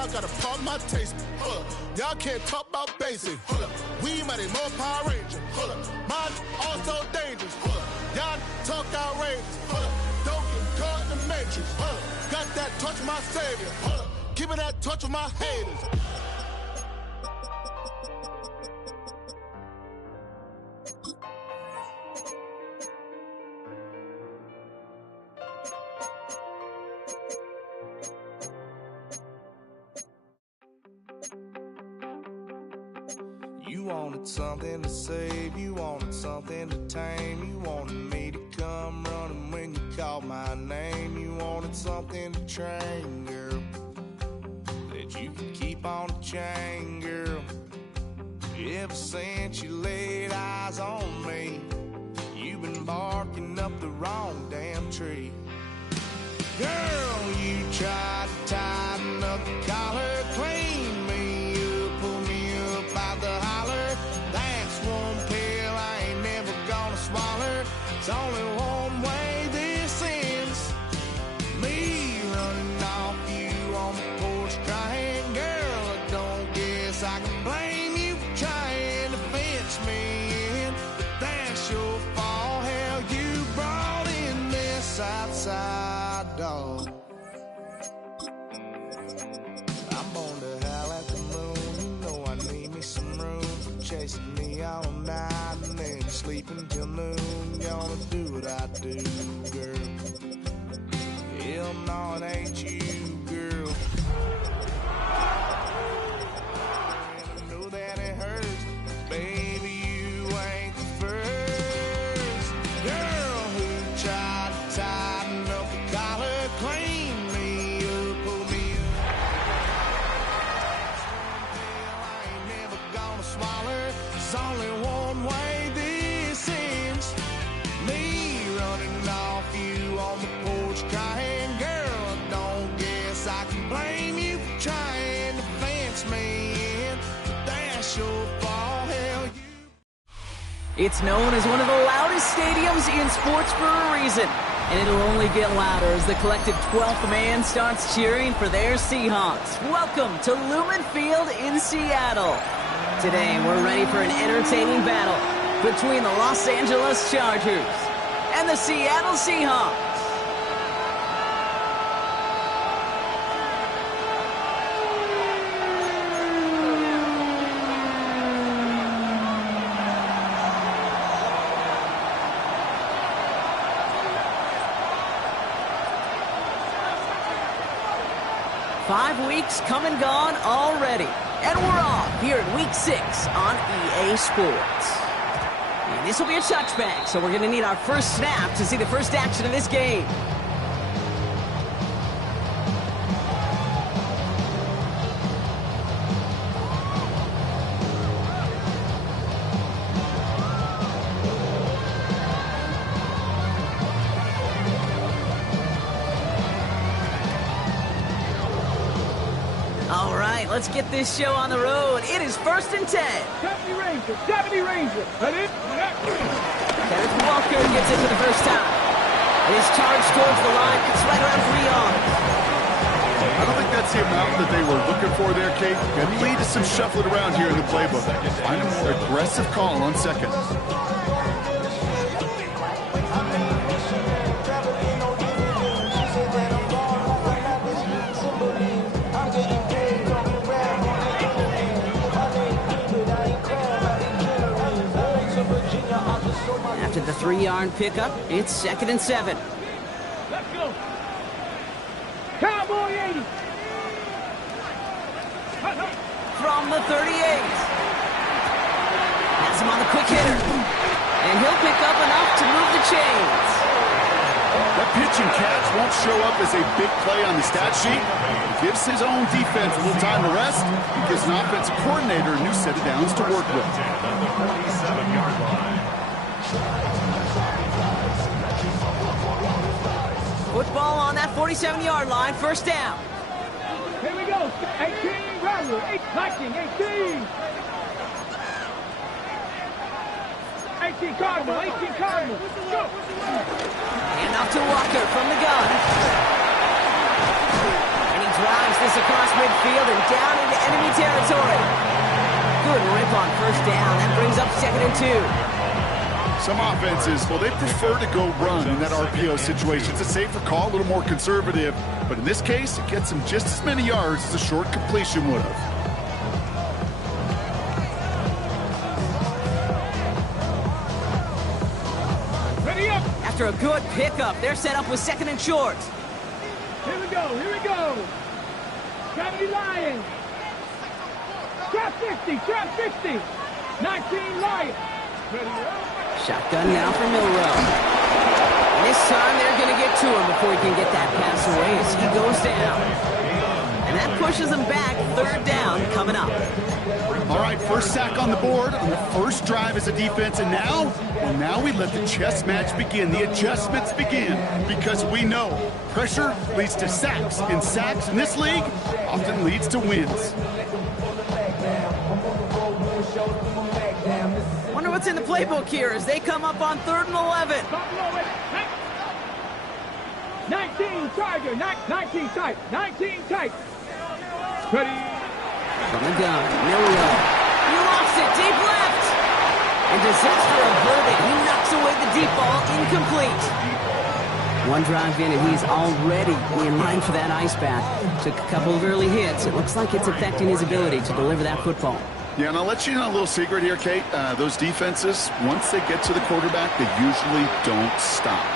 Y'all gotta pump my taste. Hold up. Y'all can't talk about basic. Hold up. We mighty more Power Ranger. Hold up. Mine also dangerous. Hold up. Y'all talk outrageous. Hold up. Don't get caught in the matrix. Hold up. Got that touch with my savior. Hold up. Give me that touch with my haters. You wanted something to save, you wanted something to tame. You wanted me to come running when you called my name. You wanted something to train, girl, that you could keep on the chain, girl. Ever since you laid eyes on me, you've been barking up the wrong damn tree. Girl, you tried to tighten up the collar, clean me up, pull me up out the holler. That's one pill I ain't never gonna swallow. It's only one way this ends. Me running off you on the porch crying. Girl, I don't guess I can blame you for trying to fence me in, but that's your fault. Hell, you brought in this outside dog. I'm born to howl at the moon. You know I need me some room for chasing me all night and then sleeping till noon. Gonna do what I do, girl. Hell no, it ain't you, girl. I know that it hurts, baby, you ain't the first girl who tried to tighten up the collar, clean me up, pull me up. I ain't never gonna swallow. There's only one way this ends. Me running off you on the porch crying. Girl, I don't guess I can blame you for trying to fence me in, but that's your fault. Hell, you. It's known as one of the loudest stadiums in sports for a reason, and it'll only get louder as the collective 12th man starts cheering for their Seahawks. Welcome to Lumen Field in Seattle. Today, we're ready for an entertaining battle between the Los Angeles Chargers and the Seattle Seahawks. Five weeks come and gone already, and we're off here in Week 6 on EA Sports. And this will be a touchback, so we're going to need our first snap to see the first action of this game. All right, let's get this show on the road. It is 1st and 10. Deputy Ranger. Ready? Kenneth Walker gets it for the first time. It is charged towards the line. It's right around 3 yards. I don't think that's the amount that they were looking for there, Kate. Going to lead to some shuffling around here in the playbook. Find a more aggressive call on second. After the 3-yard pickup, it's 2nd and 7. Let's go. Cowboy 80. From the 38. Has him on the quick hitter. And he'll pick up enough to move the chains. That pitch and catch won't show up as a big play on the stat sheet. It gives his own defense a little time to rest. It gives an offensive coordinator a new set of downs to work with. 47-yard line. Football on that 47-yard line, first down. Here we go. 18, Rattler. 8, Viking, 18. 18 Cardinal, 18 Cardinal. Go. Hand off to Walker from the gun. And he drives this across midfield and down into enemy territory. Good rip on first down. That brings up 2nd and 2. Some offenses, well, they prefer to go run in that RPO situation. It's a safer call, a little more conservative. But in this case, it gets them just as many yards as a short completion would have. After a good pickup, they're set up with 2nd and short. Here we go, here we go. County Lions. Trap 50, trap 50. 19 Lions. Ready up. Shotgun now for Milrow. And this time they're going to get to him before he can get that pass away as he goes down. And that pushes them back. 3rd down coming up. All right, first sack on the board on the first drive as a defense, and now we let the chess match begin. The adjustments begin because we know pressure leads to sacks, and sacks in this league often leads to wins. Wonder what's in the playbook here as they come up on 3rd and 11. 19 Tiger, 19 tight, 19 tight. Ready. From the gun, Milrow. He lost it deep left. And disaster averted. He knocks away the deep ball, incomplete. One drive in, and he's already in line for that ice bath. Took a couple of early hits. It looks like it's affecting his ability to deliver that football. Yeah, and I'll let you know a little secret here, Kate. Those defenses, once they get to the quarterback, they usually don't stop.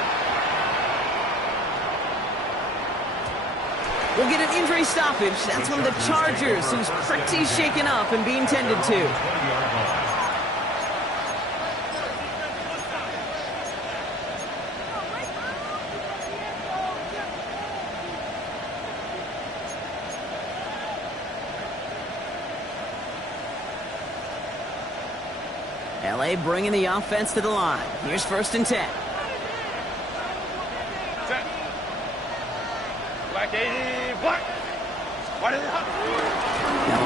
We'll get an injury stoppage. That's one of the Chargers, who's pretty shaken up and being tended to. LA bringing the offense to the line. Here's 1st and 10. Black. They'll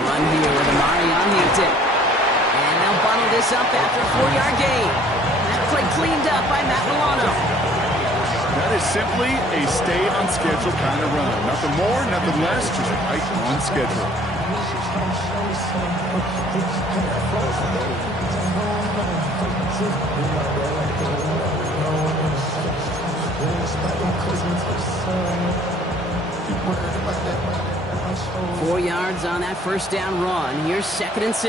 run here with Amari on Hampton. And they'll bundle this up after a 4-yard gain. That play cleaned up by Matt Milano. That is simply a stay on schedule kind of run. Nothing more, nothing less, just right on schedule. Four yards on that first down run. Here's 2nd and 6.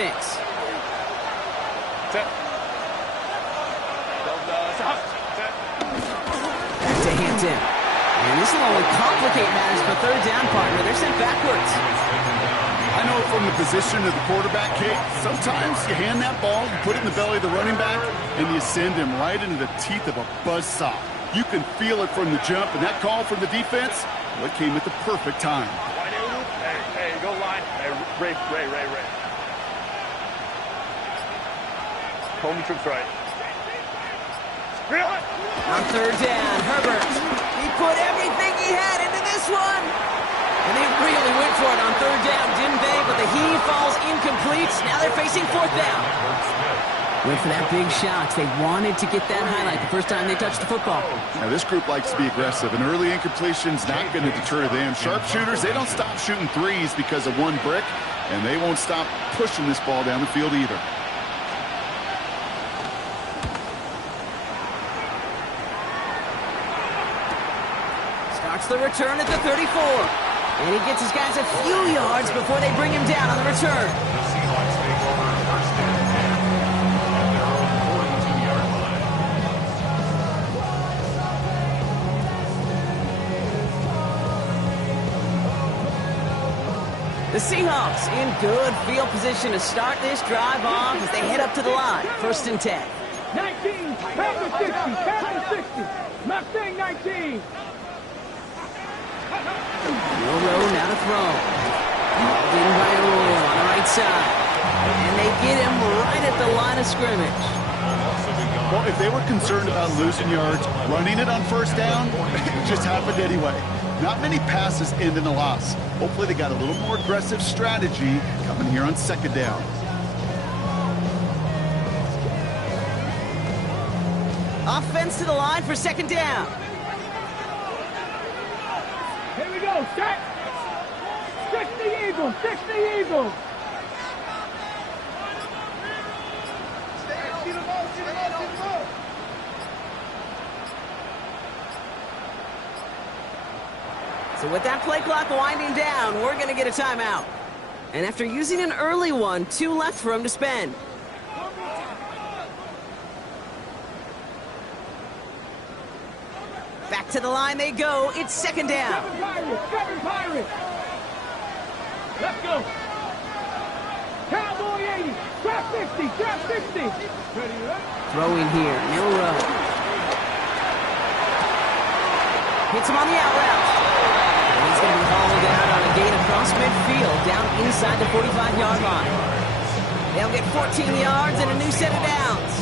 Back to Hampton. And this will only complicate matters for 3rd down, partner. They're sent backwards. I know from the position of the quarterback, Kate, sometimes you hand that ball, you put it in the belly of the running back, and you send him right into the teeth of a buzzsaw. You can feel it from the jump, and that call from the defense, well, it came at the perfect time. Hey, go line. Hey, Ray. Comey trips right. Really? On 3rd down, Herbert. He put everything he had into this one. And they really went for it on 3rd down, didn't they? But the heave falls incomplete. Now they're facing 4th down. Went for that big shot. They wanted to get that highlight the first time they touched the football. Now, this group likes to be aggressive, and early incompletion's not going to deter them. Sharpshooters, they don't stop shooting threes because of one brick, and they won't stop pushing this ball down the field either. Starts the return at the 34. And he gets his guys a few yards before they bring him down on the return. The Seahawks in good field position to start this drive off as they head up to the line. 1st and 10. 19, pound to 60, pound to 60. Mustang 19. Milrow now to throw. Hauled in by Royal on the right side. And they get him right at the line of scrimmage. Well, if they were concerned about losing yards, running it on 1st down, it just happened anyway. Not many passes end in a loss. Hopefully they got a little more aggressive strategy coming here on 2nd down. Offense to the line for 2nd down. Here we go, set. 60 Eagles, 60 Eagles. So with that play clock winding down, we're going to get a timeout. And after using an early one, 2 left for him to spend. Back to the line they go. It's second down. Seven Pirates. Let's go. Cowboy 80. Trap 50. Trap 50. Throwing here. Milrow. Hits him on the out route. And he's going to be hauled out on a gain across midfield, down inside the 45-yard line. They'll get 14 yards and a new set of downs.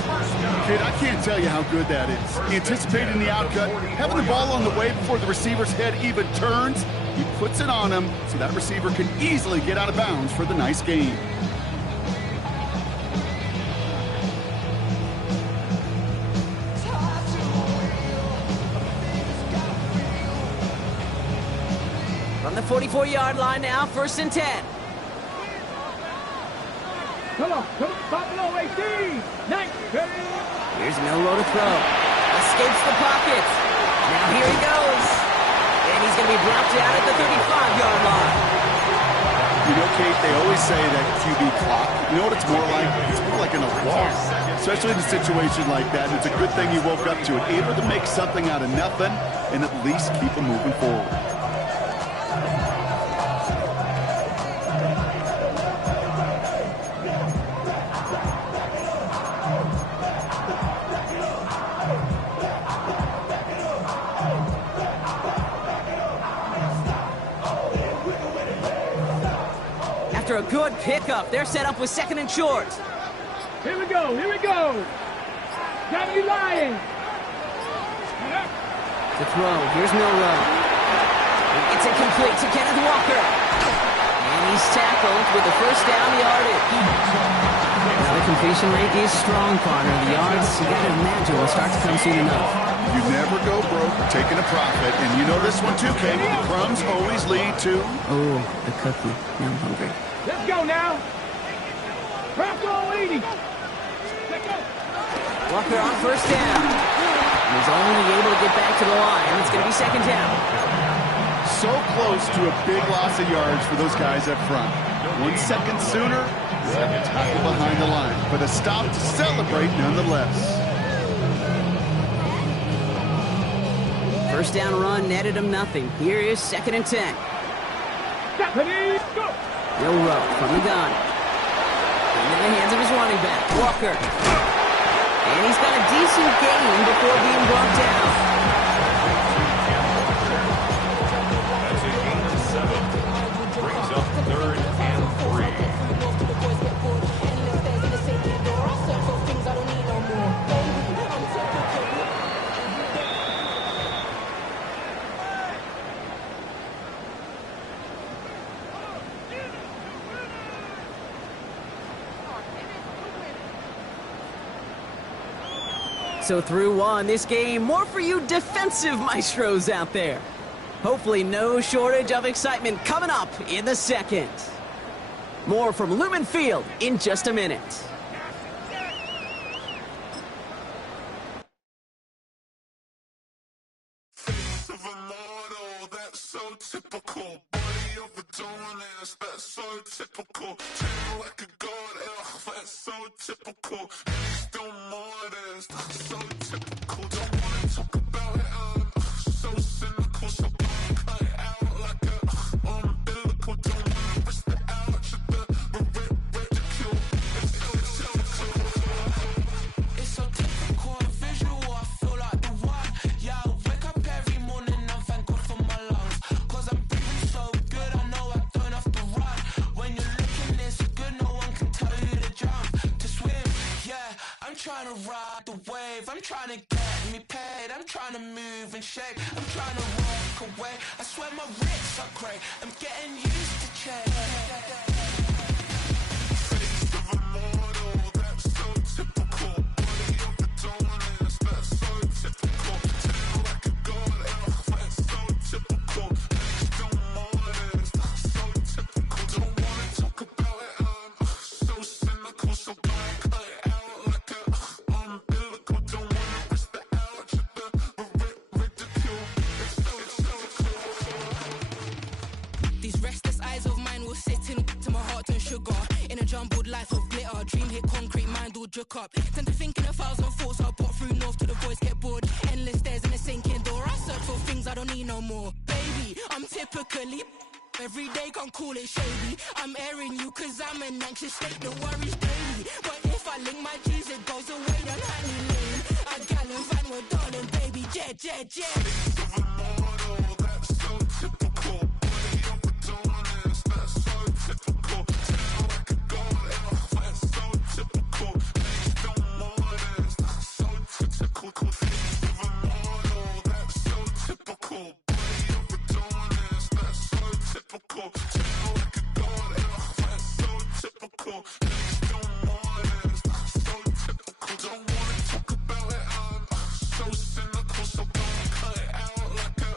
Kid, I can't tell you how good that is. Anticipating the outcut, having the ball on the way before the receiver's head even turns, he puts it on him so that receiver can easily get out of bounds for the nice gain. From the 44-yard line now, 1st and 10. Come on, Buffalo 18. Nice. Here's Milrow to throw. Escapes the pocket. Now here he goes. And he's going to be brought down at the 35-yard line. You know, Kate, they always say that QB clock. You know what it's more like? It's more like an alarm. Especially in a situation like that. It's a good thing you woke up to it. Able to make something out of nothing and at least keep them moving forward. After a good pickup, they're set up with 2nd and short. Here we go. Here we go. Johnny Lyons. To throw. Here's Milrow. It's incomplete to Kenneth Walker. And he's tackled with the 1st down yardage. Now the completion rate is strong, partner. The yards, you got to imagine, will start to come soon enough. You never go broke taking a profit. And you know this one too, Kate. The crumbs always lead to... Oh, the cookie. Now I'm hungry. Let's go now. Bronco 80. Walker on 1st down. He's only able to get back to the line. It's going to be 2nd down. So close to a big loss of yards for those guys up front. 1 second sooner, tackle behind the line. But a stop to celebrate nonetheless. 1st down run netted him nothing. Here is 2nd and 10. Stephanie, go. Milrow from the gun. Into the hands of his running back, Walker. And he's got a decent gain before being brought down. That's a gain of 7. Brings up 3rd and 3. So through 1, this game, more for you defensive maestros out there. Hopefully no shortage of excitement coming up in the 2nd. More from Lumen Field in just a minute. Face of a model, that's so typical. Body of Adonis, that's so typical. Tail like a god, ugh, that's so typical. Still modest, so typical. Don't wanna talk about it, so cynical. So cut it out like a umbilical. Don't wanna risk the ouch of the ridicule. It's so typical and visual, I feel like the one. Yeah, I wake up every morning and thank God for my lungs. Cause I'm breathing so good, I know I don't have to run. When you're looking this good, no one can tell you to jump, to swim. Yeah, I'm trying to ride the wave, I'm trying to get me paid, I'm trying to move and shake, I'm trying to walk away. I swear my wrists are great, I'm getting used to change. Face of a model, that's so typical. Body of Adonis, that's so typical. Tail like a god, ugh, that's so typical. Still modest, so typical. sugar. In a jumbled life of glitter, dream hit concrete, mind all jerk up. Tend to think in 1,000 thoughts, I put through north to the voice, get bored. Endless stairs in a sinking door, I search for things I don't need no more. Baby, I'm typically every day, can't call it shady. I'm airing you cause I'm an anxious state, the worries daily. But if I link my G's, it goes away, then honey lane. I gallon van with darling, baby, jet, jet, jet. That's so typical. Body of Adonis, that's so typical. Tell like a god, that's so typical. Please don't mind this, that's so typical. Please give a model, that's so typical. Body of Adonis, that's so typical. Tell like a god, that's so typical. Please don't mind this, that's so typical. Don't wanna talk about it, I'm so cynical, so don't cut it out like a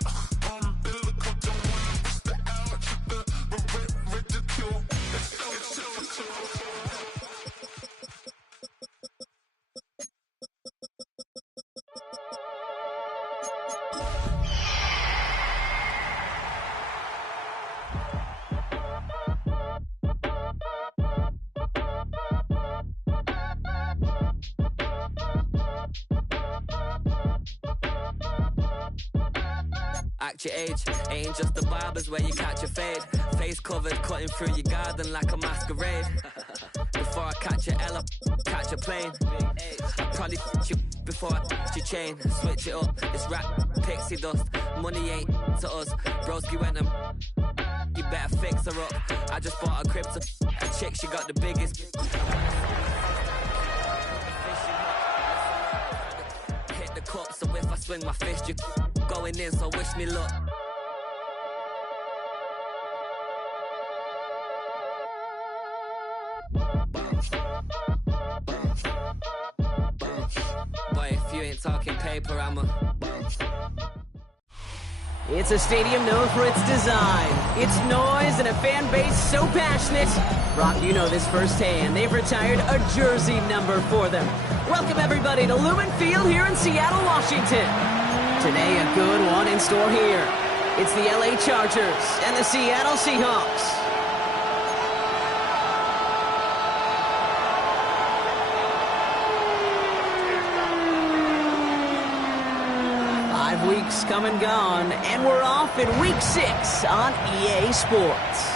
umbilical. Don't wanna bust it out, keep the ridicule. It's so typical. Act your age, ain't just the barbers where you catch a fade. Face covered, cutting through your garden like a masquerade. Before I catch a Ella, catch a plane. I probably you before I your chain. Switch it up, it's rap, pixie dust. Money ain't to us. Broski went and you better fix her up. I just bought a crib to a chick, she got the biggest. Hit the cup, so if I swing my fist, you going in, so wish me luck. Boy, if you ain't talking paper, I'm a... It's a stadium known for its design, its noise, and a fan base so passionate. Brock, you know this firsthand. They've retired a jersey number for them. Welcome, everybody, to Lumen Field here in Seattle, Washington. Today, a good one in store here. It's the LA Chargers and the Seattle Seahawks. Weeks come and gone, and we're off in week 6 on EA Sports.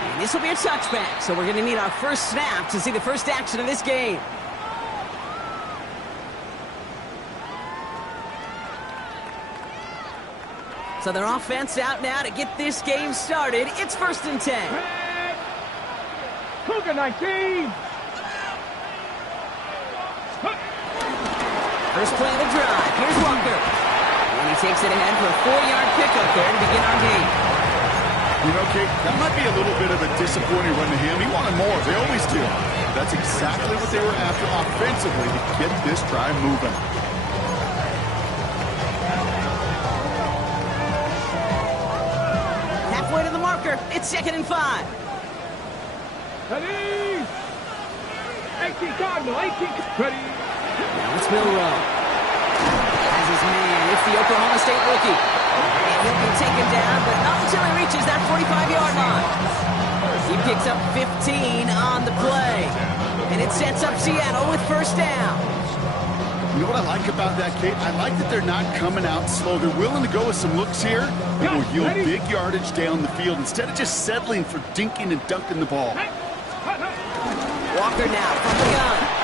And this will be a touchback, so we're going to need our first snap to see the first action of this game. So their offense out now to get this game started. It's 1st and 10. Cougar 19. First play of the drive. Here's Walker. And he takes it ahead for a 4-yard pickup there to begin our game. You know, Kate, that might be a little bit of a disappointing run to him. He wanted more. They always do. That's exactly what they were after offensively to get this drive moving. Halfway to the marker. It's 2nd and 5. Ready? 18 Cardinal. 18. Ready? Now it's Milrow. As his man, it's the Oklahoma State rookie. And he'll be taken down, but not until he reaches that 45-yard line. He picks up 15 on the play. And it sets up Seattle with first down. You know what I like about that, Kate? I like that they're not coming out slow. They're willing to go with some looks here that will yield big yardage down the field instead of just settling for dinking and dunking the ball. Walker now from the gun.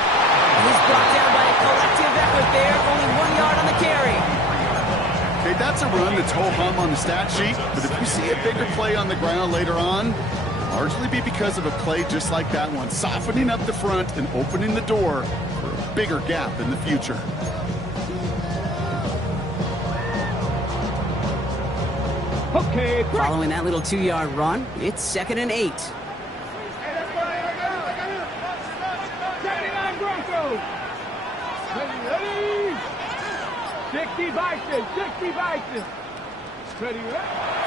He's brought down by a collective effort there. Only 1 yard on the carry. Okay, that's a run that's ho-hum on the stat sheet, but if you see a bigger play on the ground later on, largely be because of a play just like that one, softening up the front and opening the door for a bigger gap in the future. Okay. Following that little 2-yard run, it's 2nd and 8. 79 Broncos. Ready? 60 Bison. 60 Bison. Ready?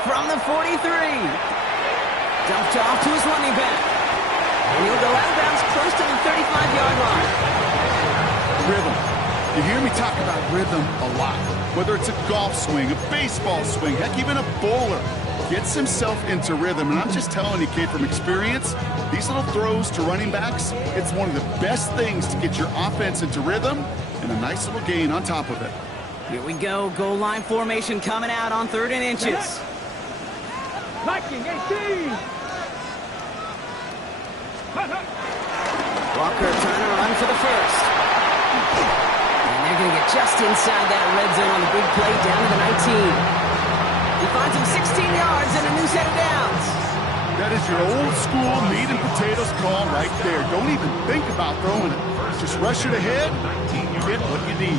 From the 43. Dumped off to his running back. And he'll go out of bounds close to the 35-yard line. Rhythm. You hear me talk about rhythm a lot. Whether it's a golf swing, a baseball swing, heck, even a bowler. gets himself into rhythm. And I'm just telling you, kid, from experience, these little throws to running backs, it's one of the best things to get your offense into rhythm and a nice little gain on top of it. Here we go. Goal line formation coming out on 3rd and inches. Liking 18. Walker trying to run for the first. And they're going to get just inside that red zone on the big play down to the 19. He finds him 16 yards and a new set of downs. That is your old school meat and potatoes call right there. Don't even think about throwing it. Just rush it ahead, get what you need.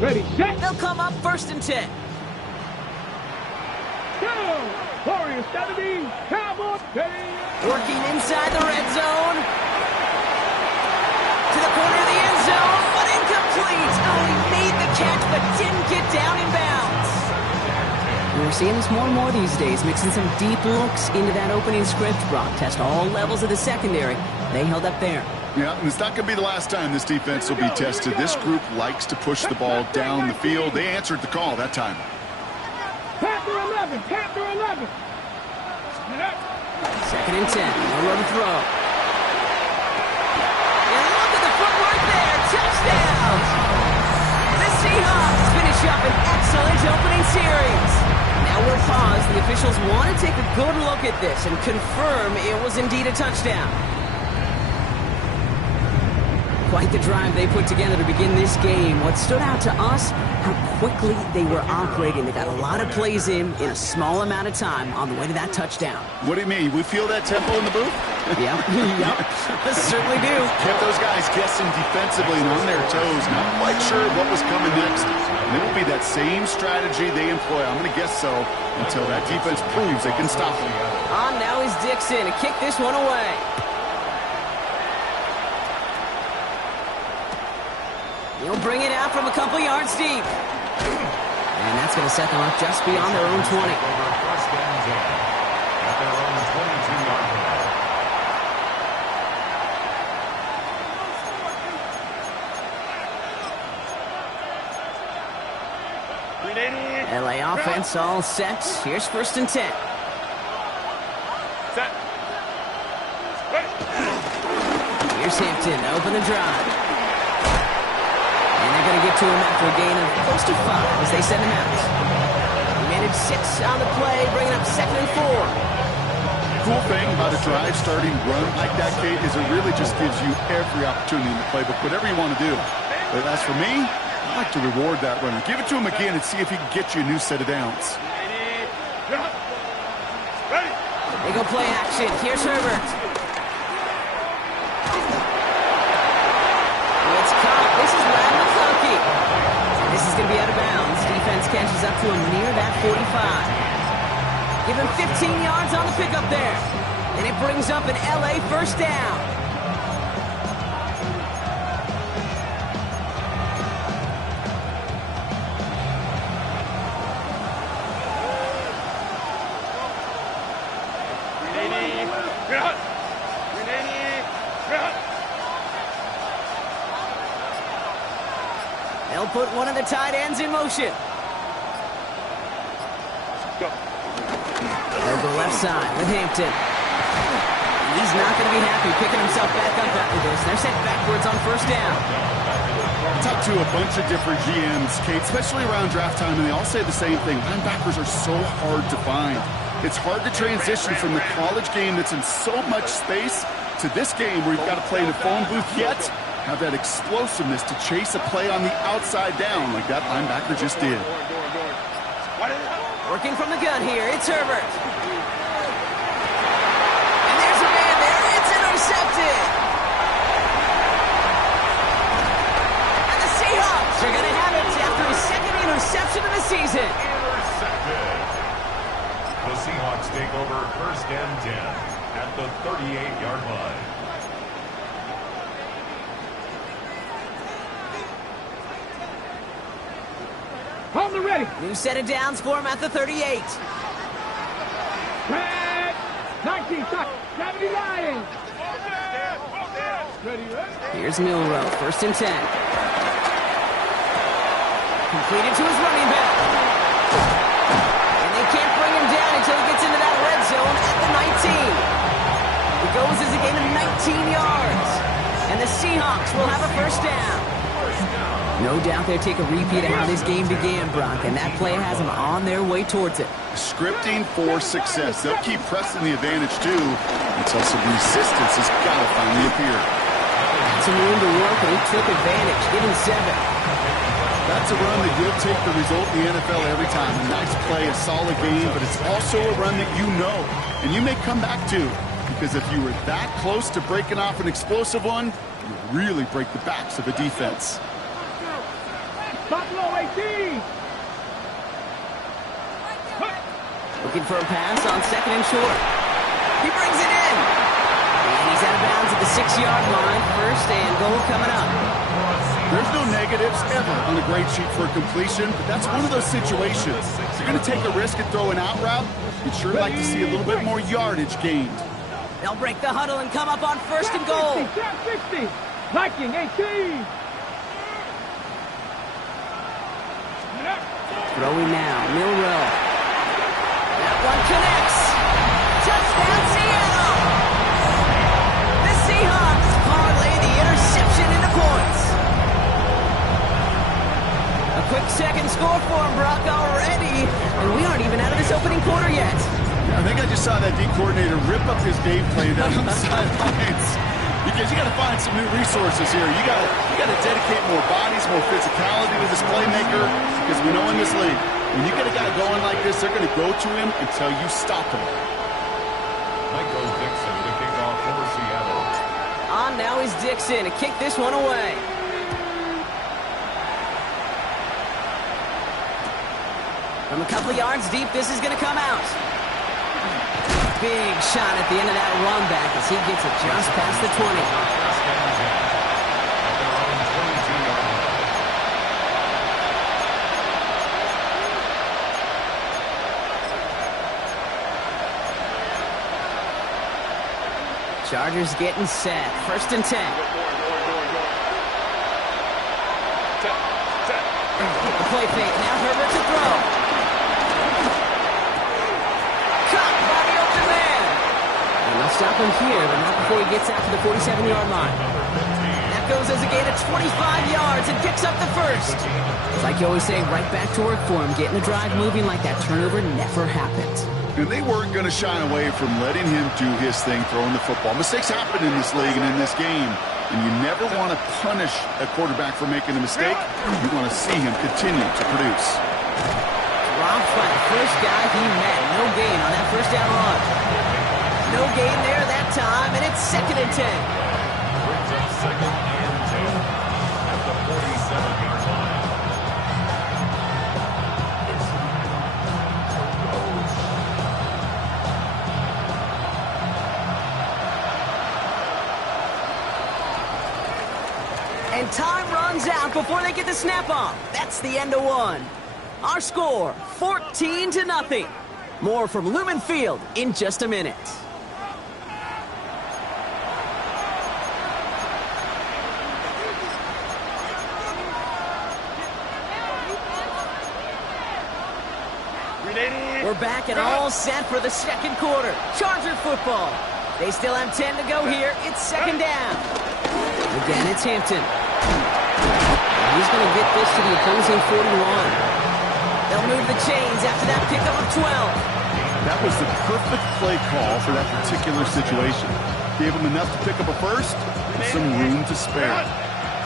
Ready, set. They'll come up 1st and 10. Go! Warriors 70. Cowboys 30. Working inside the red zone. To the corner of the end zone, but incomplete. Oh, he made the catch, but didn't get down in bounds. We're seeing this more and more these days, mixing some deep looks into that opening script. Brock test all levels of the secondary. They held up there. Yeah, and it's not going to be the last time this defense will be tested. This group likes to push the ball down the field. They answered the call that time. Panther 11. Panther 11. 2nd and 10. No room to throw. And look at the footwork there. Touchdown! The Seahawks finish up an excellent opening series. Now we'll pause. The officials want to take a good look at this and confirm it was indeed a touchdown. Quite the drive they put together to begin this game. What stood out to us, how quickly they were operating. They got a lot of plays in a small amount of time on the way to that touchdown. What do you mean? We feel that tempo in the booth? Yep, yep, certainly do. Kept those guys guessing defensively and on their toes. Not quite sure what was coming next. And it will be that same strategy they employ. I'm going to guess so until that defense proves they can stop them. On now is Dixon to kick this one away. He'll bring it out from a couple yards deep. And that's going to set them up just beyond their own 20. At their own 22-yard line. LA offense all set. Here's 1st and 10. Set. Here's Hampton to open the drive. And they're going to get to him after a gain of close to 5 as they send him out. He managed 6 on the play, bringing up 2nd and 4. Cool thing about a drive starting run like that, Kate, is it really just gives you every opportunity in the playbook, whatever you want to do. But as for me, I like to reward that runner. Give it to him again and see if he can get you a new set of downs. They go play action. Here's Herbert. It's caught. This is Brad McClunky. This is going to be out of bounds. Defense catches up to him near that 45. Give him 15 yards on the pickup there. And it brings up an LA 1st down. They'll put one of the tight ends in motion. They'll go left side with Hampton. He's not going to be happy picking himself back up after this. They're sent backwards on 1st down. Talked to a bunch of different GMs, Kate, especially around draft time, and they all say the same thing. Linebackers are so hard to find. It's hard to transition from the college game that's in so much space to this game where you've got to play in a phone booth yet have that explosiveness to chase a play on the outside down like that linebacker just did. Working from the gun here, it's Herbert. And there's a man there, it's intercepted. And the Seahawks are going to have it after his 2nd interception of the season. Intercepted. The Seahawks take over 1st and 10 at the 38-yard line. On the ready. New set of downs for him at the 38. Pass. 19 touch. 70 Lions. Ready, ready. Here's Milrow, 1st and 10. Completed to his running back. And they can't bring him down until he gets into that red zone at the 19. It goes as a gain of 19 yards. And the Seahawks will have a 1st down. No doubt they'll take a repeat of how this game began, Brock, and that play has them on their way towards it. Scripting for success. They'll keep pressing the advantage, too, until some resistance has got to finally appear. Some room to work, and he took advantage, getting 7. That's a run that you'll take the result in the NFL every time. A nice play, a solid game, but it's also a run that you know, and you may come back to, because if you were that close to breaking off an explosive one, you really break the backs of a defense. Buffalo 18. Looking for a pass on 2nd and short. He brings it in. And he's out of bounds at the 6-yard line. 1st and goal coming up. There's no negatives ever on a grade sheet for a completion, but that's one of those situations. If you're going to take a risk and throw an out route, you'd sure like to see a little bit more yardage gained. They'll break the huddle and come up on 1st and goal. 60. Viking 18. Throwing now, Milrow. That one connects. Touchdown, Seattle! The Seahawks parlay the interception into points. A quick second score for him, Brock, already. And we aren't even out of this opening quarter yet. I think I just saw that D coordinator rip up his game plan down on the sidelines. Because you got to find some new resources here. You got to dedicate more bodies, more physicality to this playmaker. Because we know in this league, when you get a guy going like this, they're going to go to him until you stop him. Michael Dixon to kick off for Seattle. On now is Dixon to kick this one away. From a couple of yards deep, this is going to come out. Big shot at the end of that run back as he gets it just past the 20. Chargers getting set. 1st and 10. The play fake. Now Herbert to throw. They'll stop him here, but not before he gets out to the 47-yard line. That goes as a gain of 25 yards and picks up the 1st. It's like you always say, right back to work for him. Getting the drive moving like that turnover never happened. And they weren't going to shy away from letting him do his thing, throwing the football. Mistakes happen in this league and in this game. And you never want to punish a quarterback for making a mistake. You want to see him continue to produce. Dropped by the first guy he met. No gain on that 1st down run. No gain there that time, and it's 2nd and 10. Brings up 2nd and 10 at the 47-yard line. And time runs out before they get the snap off. That's the end of one. Our score, 14-0. More from Lumen Field in just a minute. We're back and all set for the 2nd quarter. Charger football. They still have 10 to go here. It's 2nd down. Again, it's Hampton. He's going to get this to the opposing 41. They'll move the chains after that pickup of 12. That was the perfect play call for that particular situation. Gave him enough to pick up a 1st and some room to spare.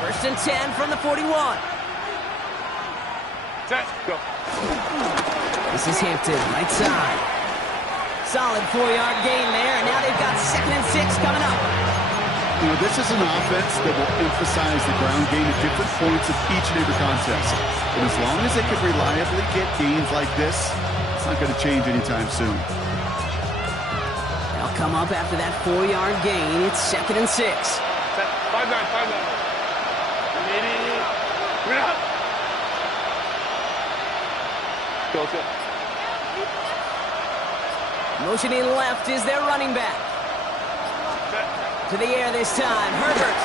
1st and 10 from the 41. Go. This is Hampton, right side. Solid 4-yard gain there, and now they've got 2nd and 6 coming up. You know, this is an offense that will emphasize the ground game at different points of each and every contest. But as long as they can reliably get gains like this, it's not going to change anytime soon. They'll come up after that 4-yard gain. It's 2nd and 6. 5-9. Bring it up. Go. Motioning left is their running back. To the air this time, Herbert.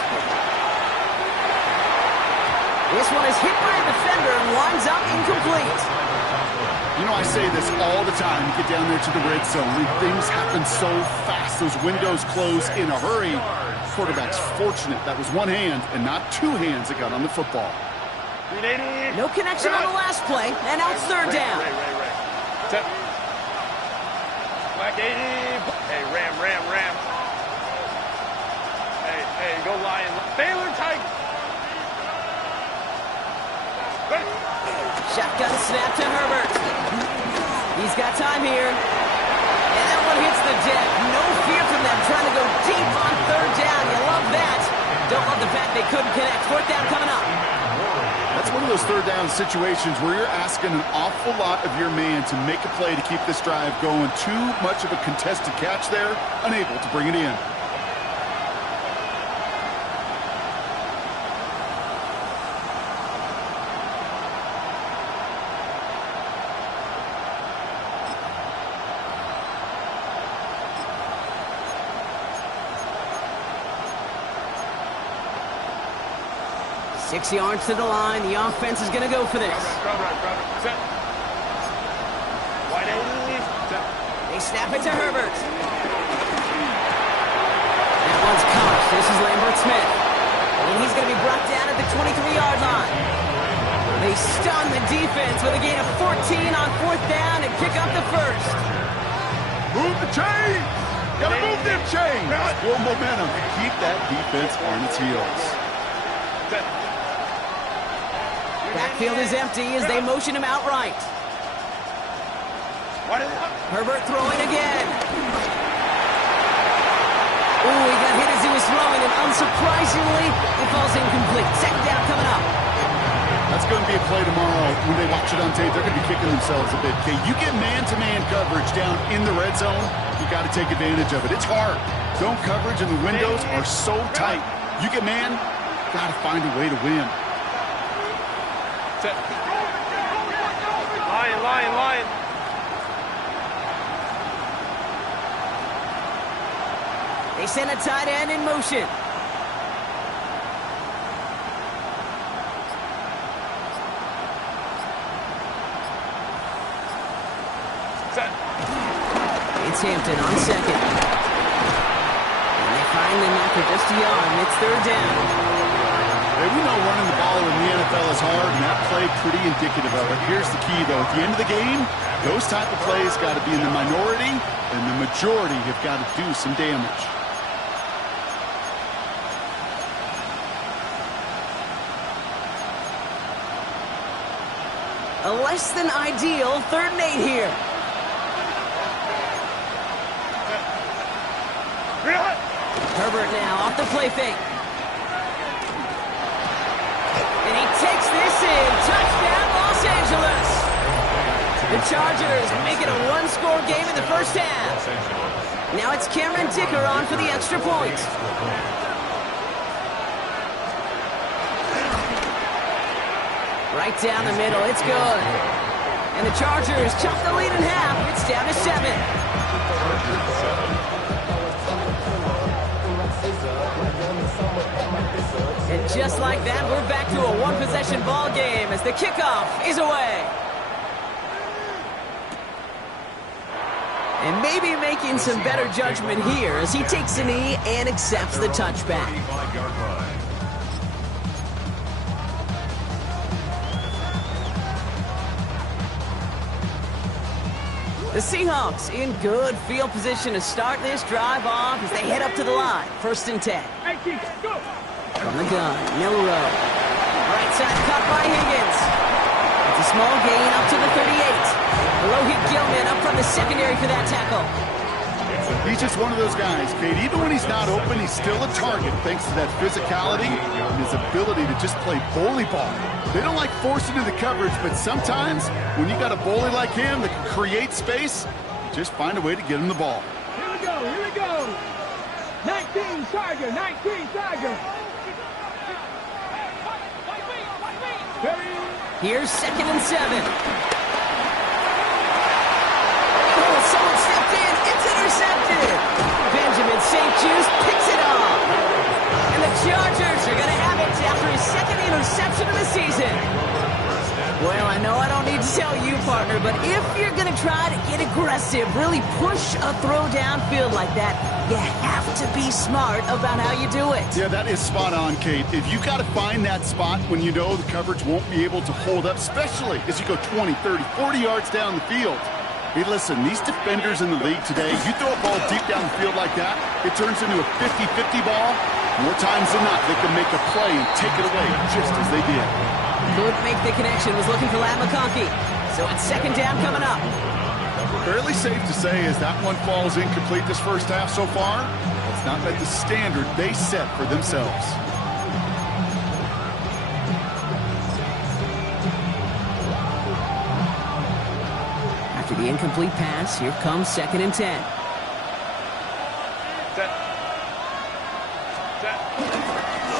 This one is hit by a defender and winds up incomplete. You know, I say this all the time. You get down there to the red zone, and things happen so fast. Those windows close in a hurry. Quarterback's fortunate that was one hand and not two hands that got on the football. No connection on the last play, and now it's third down. Set. Black 80. Hey, Ram. Hey, go Lion. Baylor Tiger. Shotgun snap to Herbert. He's got time here. And that one hits the deck. No fear from them trying to go deep on third down. You love that. Don't love the fact they couldn't connect. Fourth down coming up. That's one of those third down situations where you're asking an awful lot of your man to make a play to keep this drive going. Too much of a contested catch there, unable to bring it in. Six yards to the line. The offense is going to go for this. Set. Wide 80. Set. They snap it to Herbert. That one's caught. This is Lambert Smith. And he's going to be brought down at the 23-yard line. They stun the defense with a gain of 14 on fourth down and pick up the first. Move the chain! Gotta move them chains! Build momentum to keep that defense on its heels. Set. Backfield is empty as they motion him outright. Herbert throwing again. Ooh, he got hit as he was throwing, and unsurprisingly, it falls incomplete. Second down coming up. That's going to be a play tomorrow. When they watch it on tape, they're going to be kicking themselves a bit. Okay, you get man-to-man coverage down in the red zone, you got to take advantage of it. It's hard. Zone coverage and the windows are so tight. You get man, got to find a way to win. Set. Lion. They send a tight end in motion. Set. It's Hampton on second. And they finally knock her just a yard, and it's third down. Hey, we know running the ball in the NFL is hard, and that play pretty indicative of it. Here's the key, though. At the end of the game, those type of plays got to be in the minority, and the majority have got to do some damage. A less than ideal 3rd and 8 here. Herbert now off the play fake. And he takes this in. Touchdown, Los Angeles. The Chargers make it a one-score game in the first half. Now it's Cameron Dicker on for the extra point. Right down the middle, it's good. And the Chargers chop the lead in half. It's down to 7. And just like that, we're back to a one-possession ball game as the kickoff is away. And maybe making some better judgment here as he takes a knee and accepts the touchback. The Seahawks in good field position to start this drive off as they head up to the line. 1st and 10. From the gun, Milrow. Right side cut by Higgins. It's a small gain up to the 38. Rohit Gilman up from the secondary for that tackle. He's just one of those guys, Kate. Even when he's not open, he's still a target thanks to that physicality and his ability to just play bully ball. They don't like forcing into the coverage, but sometimes when you got a bully like him that can create space, just find a way to get him the ball. Here we go. 19 Tiger. Here's 2nd and 7. Oh, someone stepped in season. Well, I know I don't need to tell you, partner, but if you're going to try to get aggressive, really push a throw downfield like that, you have to be smart about how you do it. Yeah, that is spot on, Kate. If you got to find that spot when you know the coverage won't be able to hold up, especially as you go 20, 30, 40 yards down the field. Hey, listen, these defenders in the league today, you throw a ball deep down the field like that, it turns into a 50-50 ball. More times than not, they can make a play and take it away just as they did. Couldn't make the connection, was looking for Lat McConkey. So it's second down coming up. Fairly safe to say as that one falls incomplete this first half so far, it's not met the standard they set for themselves. After the incomplete pass, here comes 2nd and 10.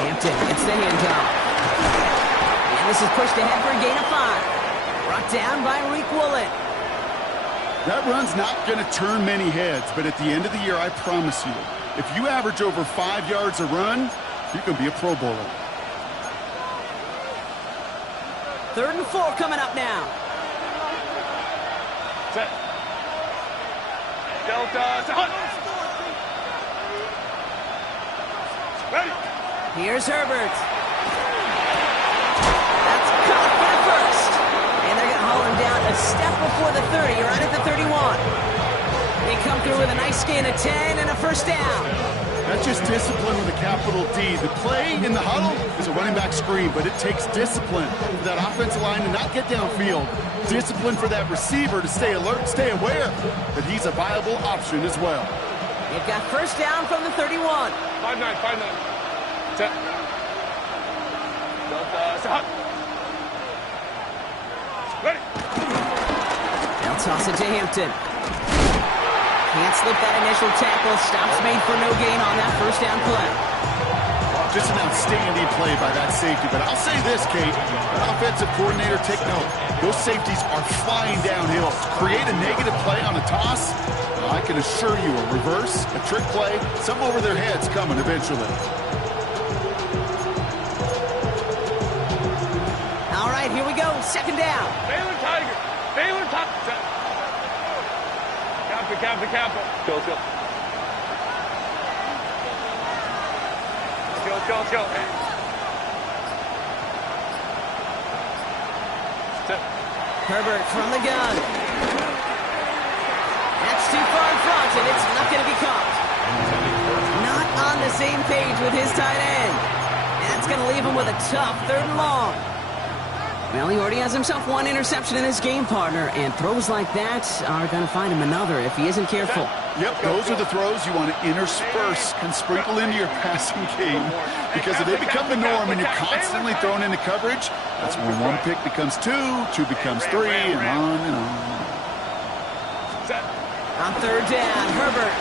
Hampton gets the handoff. And this is pushed ahead for a gain of 5. Brought down by Reek Woolen. That run's not going to turn many heads, but at the end of the year, I promise you, if you average over 5 yards a run, you can be a Pro Bowler. 3rd and 4 coming up now. Set. Delta. Set. Ready. Here's Herbert. That's caught for the first. And they're going to haul him down a step before the 30, right at the 31. They come through with a nice gain of 10 and a first down. That's just discipline with a capital D. The play in the huddle is a running back screen, but it takes discipline for that offensive line to not get downfield. Discipline for that receiver to stay alert, stay aware that he's a viable option as well. They've got first down from the 31. 5-9, 5-9. Set. Delta. Set. Ready. They'll toss it to Hampton. Can't slip that initial tackle. Stops made for no gain on that first down play. Just an outstanding play by that safety. But I'll say this, Kate, that offensive coordinator, take note. Those safeties are flying downhill. Create a negative play on a toss. I can assure you a reverse, a trick play, something over their heads coming eventually. All right, here we go. Second down. Baylor Tiger. Baylor Tiger. Kappa. Go. Go. Set. Herbert from the gun. That's too far in front, and it's not going to be caught. Not on the same page with his tight end. That's going to leave him with a tough 3rd and long. Well, he already has himself one interception in this game, partner, and throws like that are going to find him another if he isn't careful. Yep, those are the throws you want to intersperse and sprinkle into your passing game, because if they become the norm and you're constantly thrown into coverage, that's when 1 pick becomes 2, 2 becomes 3, and on and on. On 3rd down, Herbert.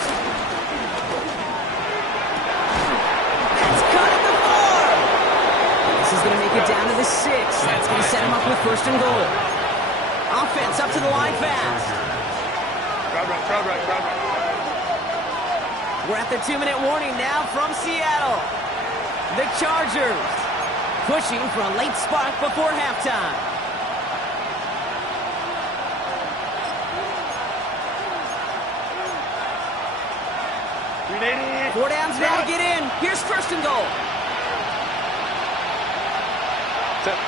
That's cut at the 4. This is going to make it down to the 6. That's going to set him up with 1st and goal. Offense up to the line fast. Crowd right. We're at the 2-minute warning now from Seattle. The Chargers pushing for a late spark before halftime. Four downs now to get in. Here's 1st and goal. Set.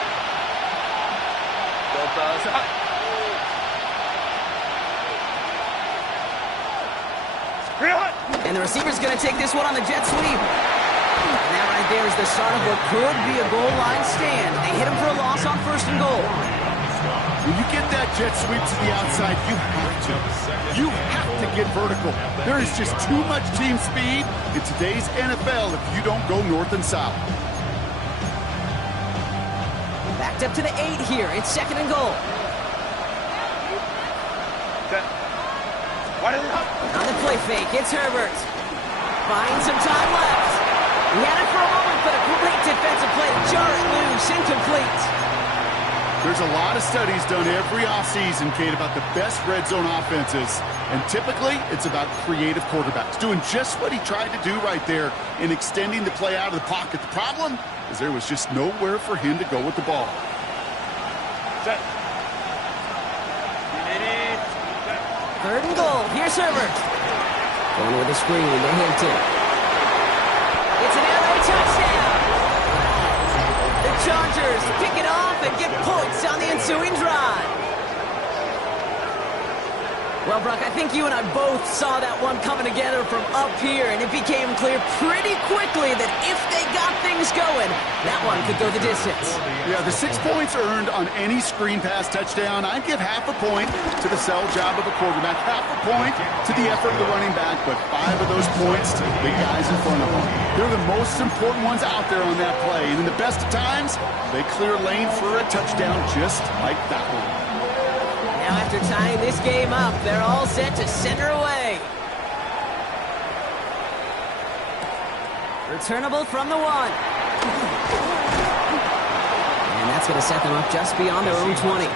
Delta. Set. And the receiver's going to take this one on the jet sweep. And that right there is the start of what could be a goal line stand. They hit him for a loss on 1st and goal. When you get that jet sweep to the outside, you have to. You have to get vertical. There is just too much team speed in today's NFL if you don't go north and south. Backed up to the 8 here. It's 2nd and goal. On the play fake, it's Herbert. Finds some time left. He had it for a moment, but a great defensive play. Jar it loose, incomplete. There's a lot of studies done every offseason, Kate, about the best red zone offenses. And typically, it's about creative quarterbacks doing just what he tried to do right there in extending the play out of the pocket. The problem is there was just nowhere for him to go with the ball. Set. 3rd and goal. Here's Herbert. Going with a screen to Hampton. It's an LA touchdown. The Chargers pick it off and get points on the ensuing drive. Well, Brock, I think you and I both saw that one coming together from up here, and it became clear pretty quickly that if they got things going, that one could go the distance. Yeah, the 6 points earned on any screen pass touchdown. I'd give half a point to the sell job of a quarterback, half a point to the effort of the running back, but 5 of those points to the big guys in front of them. They're the most important ones out there on that play, and in the best of times, they clear lane for a touchdown just like that one. Now after tying this game up, they're all set to send her away. Returnable from the 1. And that's going to set them up just beyond their own 20.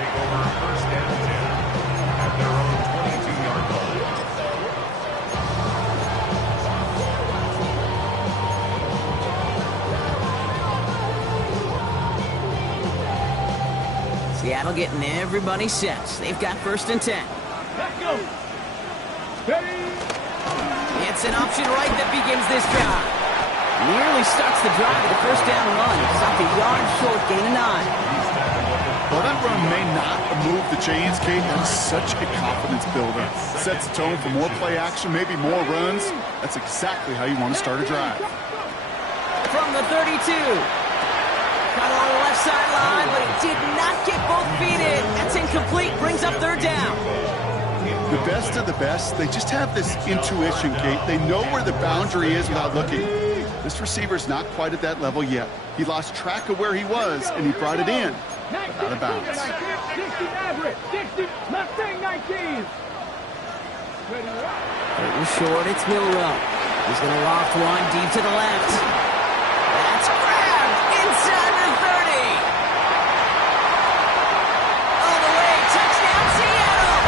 Seattle getting everybody set. They've got 1st and 10. Let's go. Ready? It's an option right that begins this drive. Nearly starts the drive with a 1st down run. Stopped a yard short, gain of 9. Well, that run may not move the chains, Kate. That's such a confidence builder. Sets the tone for more play action, maybe more runs. That's exactly how you want to start a drive. From the 32. Cut along the left sideline, but he did not get both feet in. That's incomplete. Brings up 3rd down. The best of the best, they just have this intuition, Kate. They know where the boundary is without looking. This receiver's not quite at that level yet. He lost track of where he was, and he brought it in, but out of bounds. 60 average. 60, Mustang 19. Curtain short, it's Milrow. He's going to loft one deep to the left. That's grabbed inside the 30. All the way, touchdown Seattle.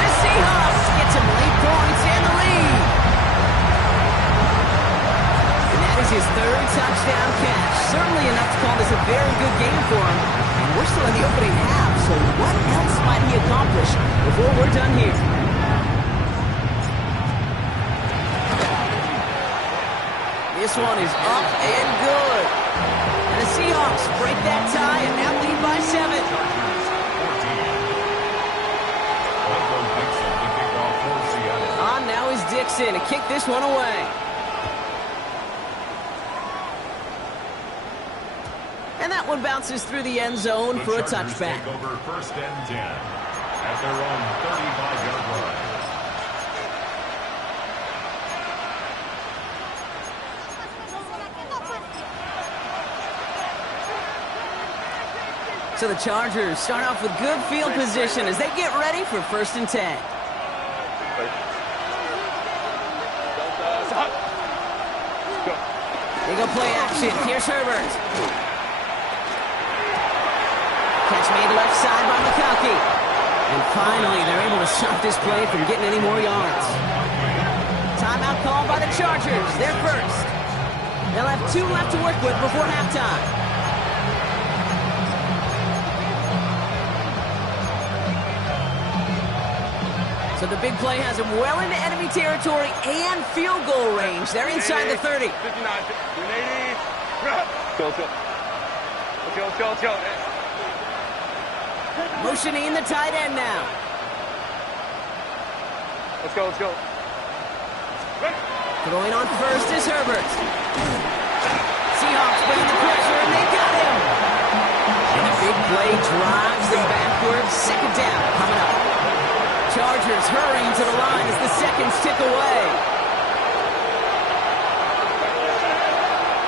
The Seahawks get some late points and the lead. And that is his 3rd touchdown catch. Certainly enough to call this a very good game for him. And we're still in the opening half, so what else might he accomplish before we're done here? This one is up and good. And the Seahawks break that tie and now lead by 7. On now is Dixon to kick this one away. And that one bounces through the end zone for a touchback. Take over 1st and 10 at their own 35-yard line. So the Chargers start off with good field position as they get ready for 1st and 10. They go play action. Here's Herbert. Catch made left side by McConkey. And finally, they're able to stop this play from getting any more yards. Timeout called by the Chargers. They're first. They'll have 2 left to work with before halftime. So the big play has them well into enemy territory and field goal range. They're inside the 30. 59, 180. Motioning the tight end now. Let's go. Throwing on first is Herbert. Seahawks bring the pressure, and they got him. And the big play drives them backwards. 2nd down coming up. Chargers hurrying to the line as the seconds tick away.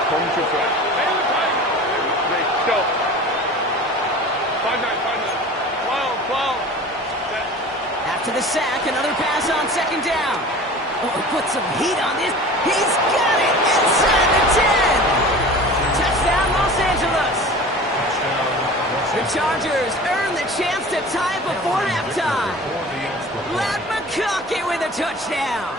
Home to front. Go. 5-9. 12. After the sack, another pass on 2nd down. Oh, put some heat on this. He's got it inside the 10. Touchdown, Los Angeles. The Chargers earn the chance to tie it before halftime. Let McConkey with a touchdown.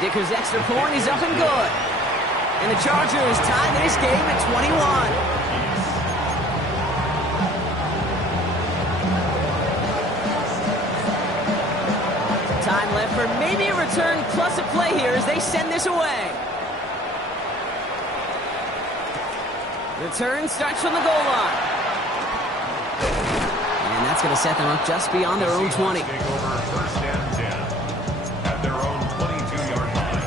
Dicker's extra point is up and good. And the Chargers tie this game at 21. Time left for maybe a return plus a play here as they send this away. Return starts from the goal line. And that's going to set them up just beyond their own 20. Take over first and 10 at their own 22-yard line.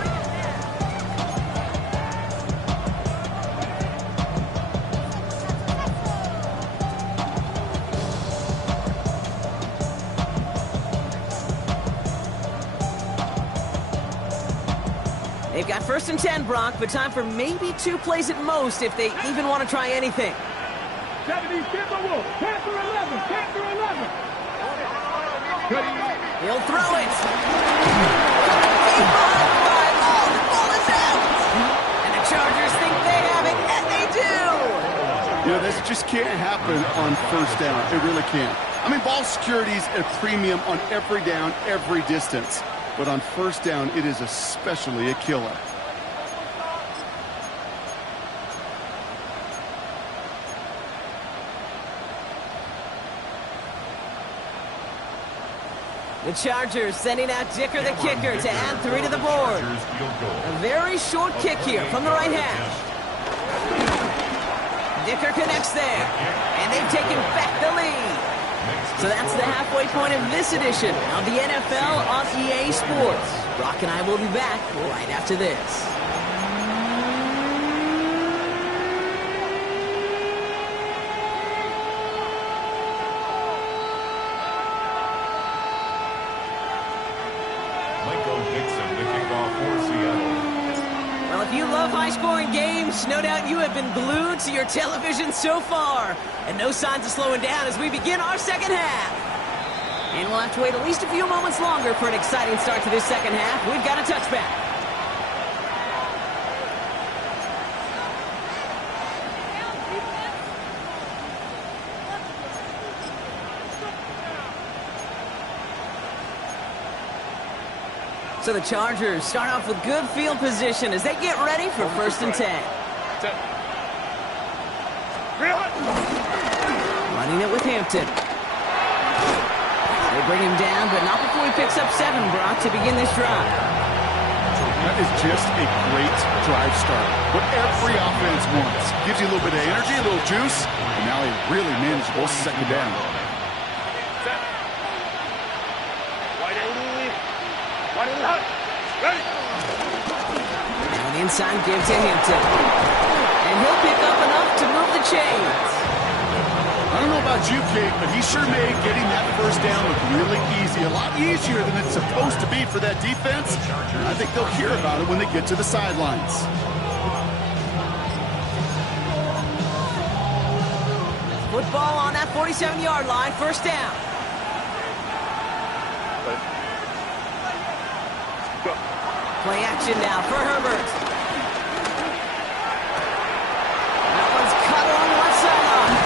They've got first and 10, Brock, but time for maybe 2 plays at most if they even want to try anything. 70 Timberwolves, Panther 11, Panther 11. He'll throw it. Deep behind the 5. Oh, the ball is out. And the Chargers think they have it, and they do. You know, this just can't happen on first down. It really can't. I mean, ball security's a premium on every down, every distance. But on first down, it is especially a killer. The Chargers sending out Dicker the kicker to add 3 to the board. A very short kick here from the right hash. Dicker connects there, and they've taken back the lead. So that's the halfway point of this edition of the NFL on EA Sports. Brock and I will be back right after this. Well, if you love high-scoring games, no doubt you have been glued to your television so far. And no signs of slowing down as we begin our second half. And we'll have to wait at least a few moments longer for an exciting start to this second half. We've got a touchback. So the Chargers start off with good field position as they get ready for first and 10. Running it with Hampton. They bring him down, but not before he picks up 7, Brock, to begin this drive. That is just a great drive start. What every offense wants. Gives you a little bit of energy, a little juice, and now a really manageable second down. And inside give to Hampton. And he'll pick up enough to move the chains. I don't know about you, Kate, but he sure made getting that first down look really easy. A lot easier than it's supposed to be for that defense. And I think they'll hear about it when they get to the sidelines. Football on that 47-yard line, first down. Play action now for Herbert. That one's cut on the left sideline.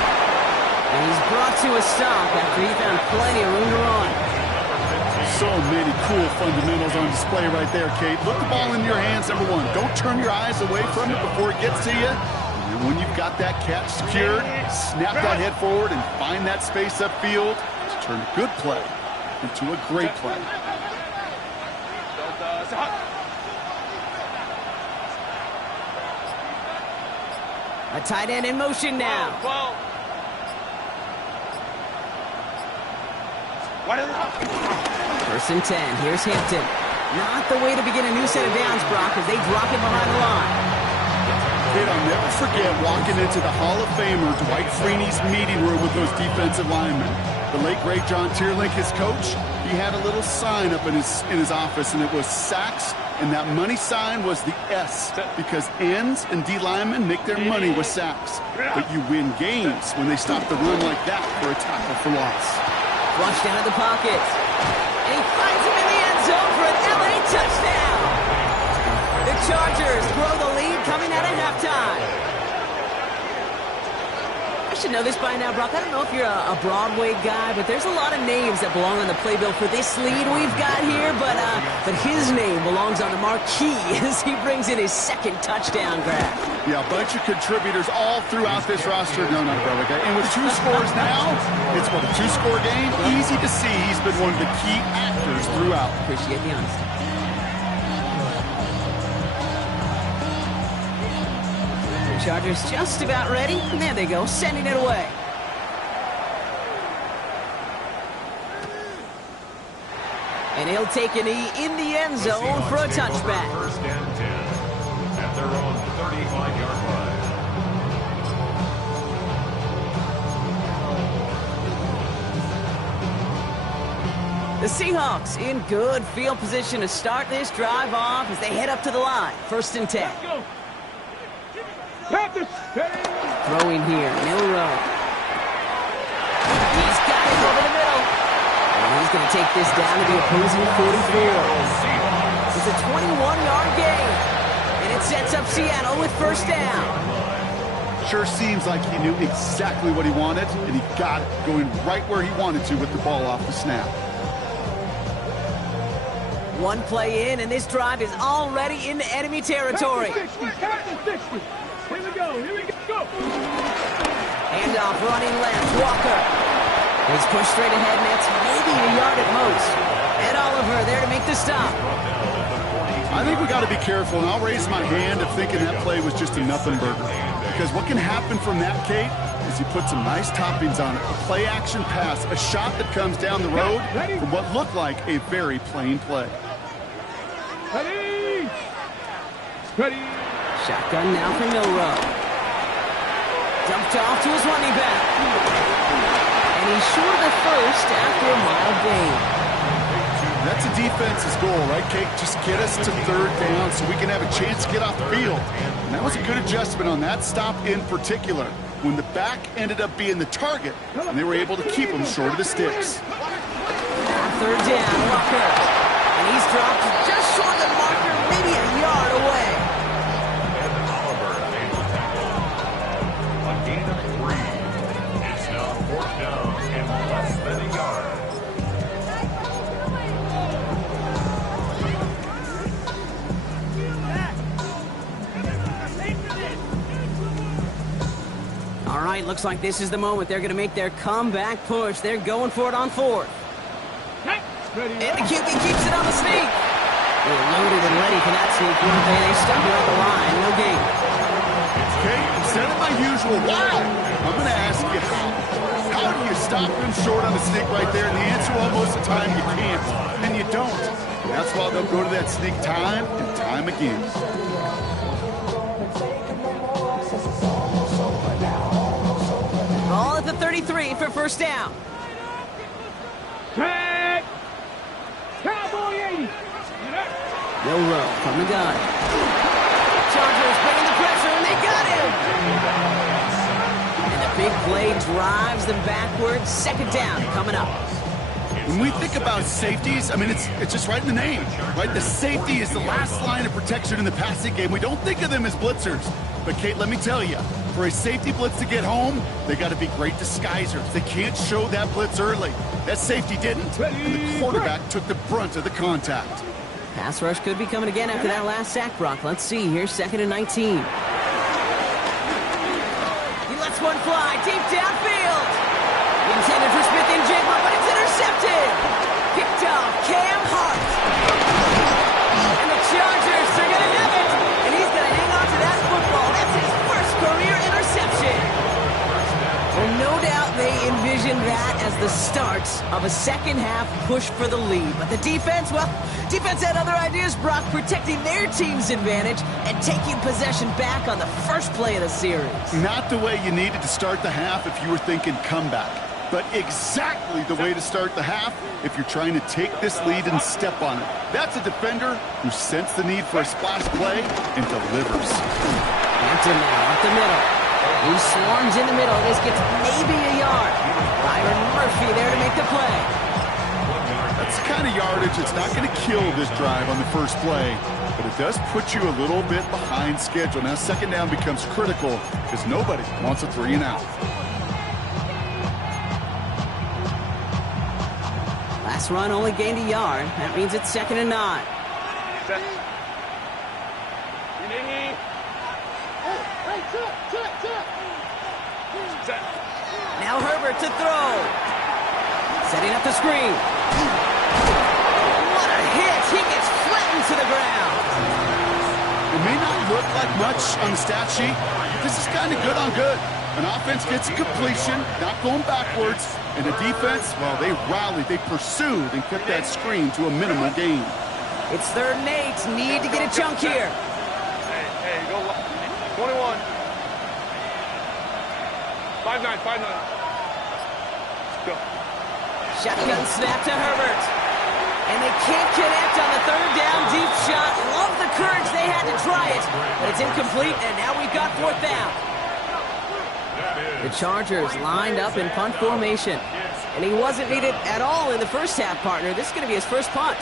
And he's brought to a stop after he found plenty of room to run. So many cool fundamentals on display right there, Kate. Put the ball in your hands, number one. Don't turn your eyes away from it before it gets to you. And when you've got that catch secured, snap that head forward and find that space upfield to turn a good play into a great play. A tight end in motion now. First and 10. Here's Hampton. Not the way to begin a new set of downs, Brock, as they drop it behind the line. Kate, I'll never forget walking into the Hall of Famer Dwight Freeney's meeting room with those defensive linemen. The late, great John Tierlink, his coach, he had a little sign up in his office, and it was sacks, and that money sign was the S, because ends and D linemen make their money with sacks. But you win games when they stop the run like that for a tackle for loss. Flushed out of the pocket. And he finds him in the end zone for an LA touchdown. The Chargers grow the lead coming out of halftime. should know this by now, Brock. I don't know if you're a Broadway guy, but there's a lot of names that belong on the playbill for this lead we've got here. But his name belongs on the marquee as he brings in his second touchdown grab. Yeah, a bunch of contributors all throughout this roster. No, not a Broadway guy. And with 2 scores now, it's what, a 2-score game? Easy to see he's been one of the key actors throughout. Appreciate the honesty. Chargers just about ready, and there they go, sending it away. And he'll take a knee in the end zone for a touchback. First and 10 at their own 35-yard line. The Seahawks in good field position to start this drive off as they head up to the line. 1st and 10. Let's go. Throwing here, Milrow. He's got it over the middle. And he's going to take this down to the opposing 44. It's a 21-yard gain. And it sets up Seattle with 1st down. Sure seems like he knew exactly what he wanted, and he got it going right where he wanted to with the ball off the snap. One play in, and this drive is already into enemy territory. Here we go, here we go. Handoff running left, Walker. He's pushed straight ahead, and it's maybe a yard at most. Ed Oliver there to make the stop. I think we got to be careful, and I'll raise my hand of thinking that play was just a nothing burger. Because what can happen from that, Kate, is you put some nice toppings on it. A play-action pass, a shot that comes down the road from what looked like a very plain play. Ready. Shotgun now for Milrow. Dumped off to his running back. And he's short of the first after a mile gain. That's a defense's goal, right, Kate? Just get us to 3rd down so we can have a chance to get off the field. And that was a good adjustment on that stop in particular, when the back ended up being the target, and they were able to keep him short of the sticks. 3rd down, Walker. And he's dropped just short of the marker, maybe a yard away. It's now 4th down and less than a yard. All right, looks like this is the moment. They're going to make their comeback push. They're going for it on 4th. And the QB keeps it on the sneak. They were loaded and ready for that sneak, weren't they? They stuck it on the line. No gain. Kate, instead of my usual wow, I'm going to ask you how do you stop them short on the sneak right there? And the answer, well, most of the time you can't, and you don't. And that's why they'll go to that sneak time and time again. Ball at the 33 for 1st down. Tag. Cowboy 80. Milrow from the gun. Chargers bringing the pressure, and they got him. And the big play drives them backwards. 2nd down coming up. When we think about safeties, I mean, it's just right in the name, right? The safety is the last line of protection in the passing game. We don't think of them as blitzers. But, Kate, let me tell you, for a safety blitz to get home, they got to be great disguisers. They can't show that blitz early. That safety didn't, and the quarterback took the brunt of the contact. Pass rush could be coming again after that last sack, Brock. Let's see. Here's 2nd and 19. He lets one fly deep downfield. Intended for Smith and Jigma, but it's intercepted. Picked off Cam Hart. And the Chargers are going to have it. And he's going to hang on to that football. That's his first career interception. Well, no doubt they envisioned that as the start of a second-half push for the lead. But the defense, well, defense had other ideas, Brock, protecting their team's advantage and taking possession back on the first play of the series. Not the way you needed to start the half if you were thinking comeback, but exactly the way to start the half if you're trying to take this lead and step on it. That's a defender who sensed the need for a splash play and delivers. Hampton now up the middle. He swarms in the middle. This gets maybe a yard. Byron Murphy there to make the play. That's the kind of yardage that's not going to kill this drive on the first play, but it does put you a little bit behind schedule. Now 2nd down becomes critical because nobody wants a 3 and out. Last run only gained a yard. That means it's 2nd and 9. Set. Set. Now Herbert to throw. Setting up the screen. What a hit. He gets flattened to the ground. It may not look like much on the stat sheet, but this is kind of good on good. An offense gets a completion, not going backwards, and the defense, well, they rallied, they pursued, and kept that screen to a minimal gain. It's 3rd and 8. Need to get a chunk here. Hey, go 21. 5-9, 5-9. Go. Shotgun snap to Herbert. And they can't connect on the 3rd down deep shot. Love the courage they had to try it, but it's incomplete, and now we've got 4th down. The Chargers lined up in punt formation, and he wasn't needed at all in the first half, partner. This is going to be his first punt.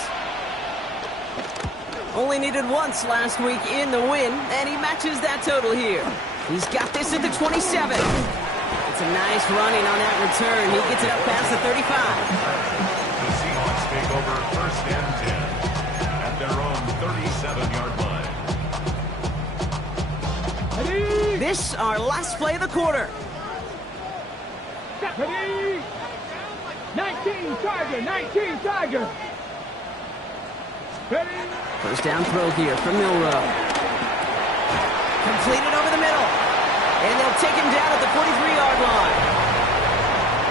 Only needed once last week in the win, and he matches that total here. He's got this at the 27. It's a nice running on that return. He gets it up past the 35. The Seahawks take over 1st and 10 at their own 37-yard line. This our last play of the quarter. 19 Tiger, 19 Tiger. Ready? First down throw here from Milrow. Completed over the middle. And they'll take him down at the 43-yard line.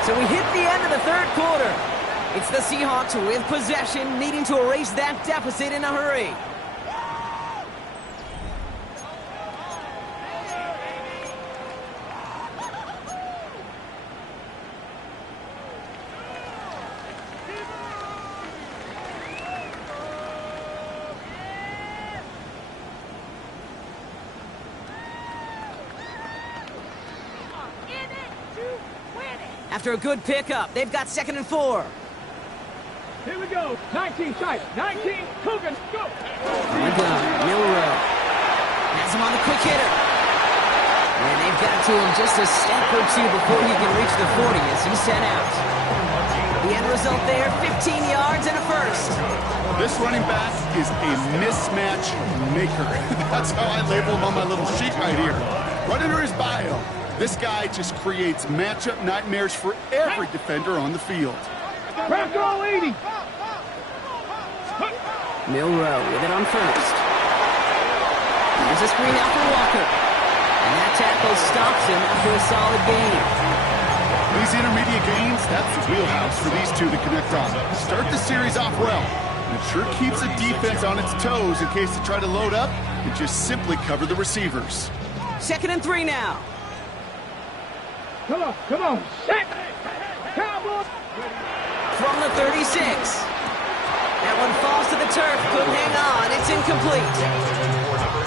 So we hit the end of the 3rd quarter. It's the Seahawks with possession, needing to erase that deficit in a hurry. After a good pickup, they've got 2nd and 4. Here we go. 19 tight. 19 Coogan. Go. Oh my God. Milrow has him on the quick hitter. And they've got to him just a step or two before he can reach the 40 as he's sent out. The end result there, 15 yards and a first. This running back is a mismatch maker. That's how I label him on my little sheet right here. Right under his bio. This guy just creates matchup nightmares for every defender on the field. Crack all 80. Milrow with it on first. Here's a screen out for Walker. And that tackle stops him after a solid gain. These intermediate gains, that's the wheelhouse for these two to connect on. Start the series off well. And it sure keeps the defense on its toes in case they try to load up and just simply cover the receivers. 2nd and 3 now. Come on, come on. Set. Cowboys. From the 36. That one falls to the turf. Couldn't hang on. It's incomplete.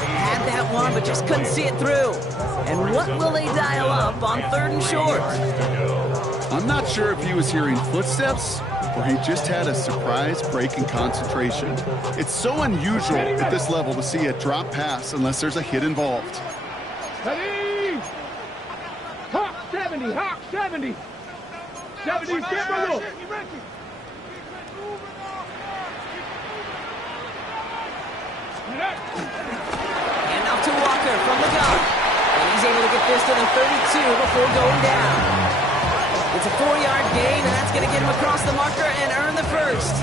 Had that one, but just couldn't see it through. And what will they dial up on 3rd and short? I'm not sure if he was hearing footsteps or he just had a surprise break in concentration. It's so unusual at this level to see a drop pass unless there's a hit involved. Ready? Hawk 70, Hawk 70. 70, Timberwolf. And off to Walker from the gun. And he's able to get this to the 32 before going down. It's a 4-yard gain, and that's going to get him across the marker and earn the first.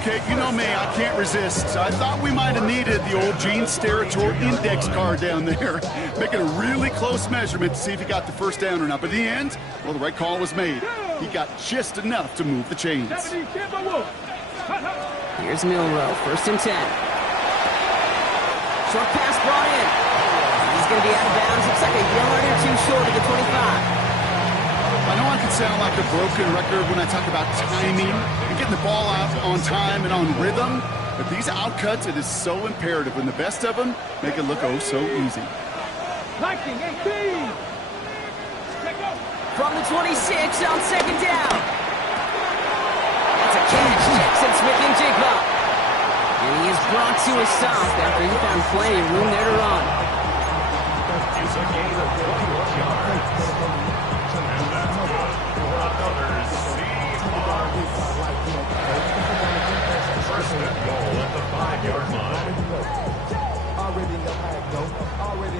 Okay, you know me, I can't resist. I thought we might have needed the old Gene Steratore index card down there. Making a really close measurement to see if he got the first down or not. But in the end, well, the right call was made. He got just enough to move the chains. Here's Milrow, 1st and 10. Short pass brought in. He's going to be out of bounds. Looks like a yard or two short of the 25. I know I can sound like a broken record when I talk about timing and getting the ball out on time and on rhythm, but these outcuts, it is so imperative, and the best of them make it look oh so easy. 19, 18. From the 26 on 2nd down. That's a catch, Jackson Smith-Njigba. And he is brought to a stop after he found plenty of room there to run. It's a gain of 21 yards. And that's good for another Seahawks.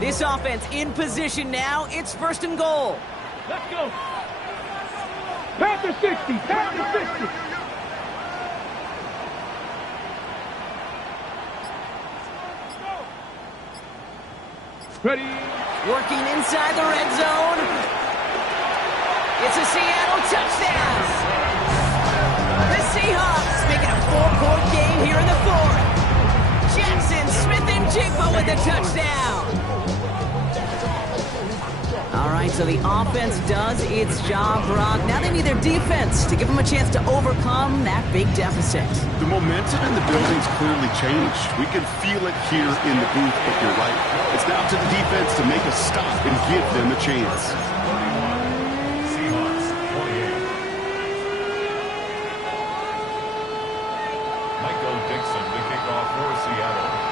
This offense in position now. It's 1st and goal. Let's go. Panther 60. Panther 60. Ready. Working inside the red zone. It's a Seattle touchdown. The Seahawks making a 4-point game here in the 4th. Jackson Smith-Njigba with the touchdown. All right, so the offense does its job, Brock. Now they need their defense to give them a chance to overcome that big deficit. The momentum in the building's clearly changed. We can feel it here in the booth, but you're right. It's now to the defense to make a stop and give them a chance. Seahawks, 28. Michael Dixon to kick off for Seattle.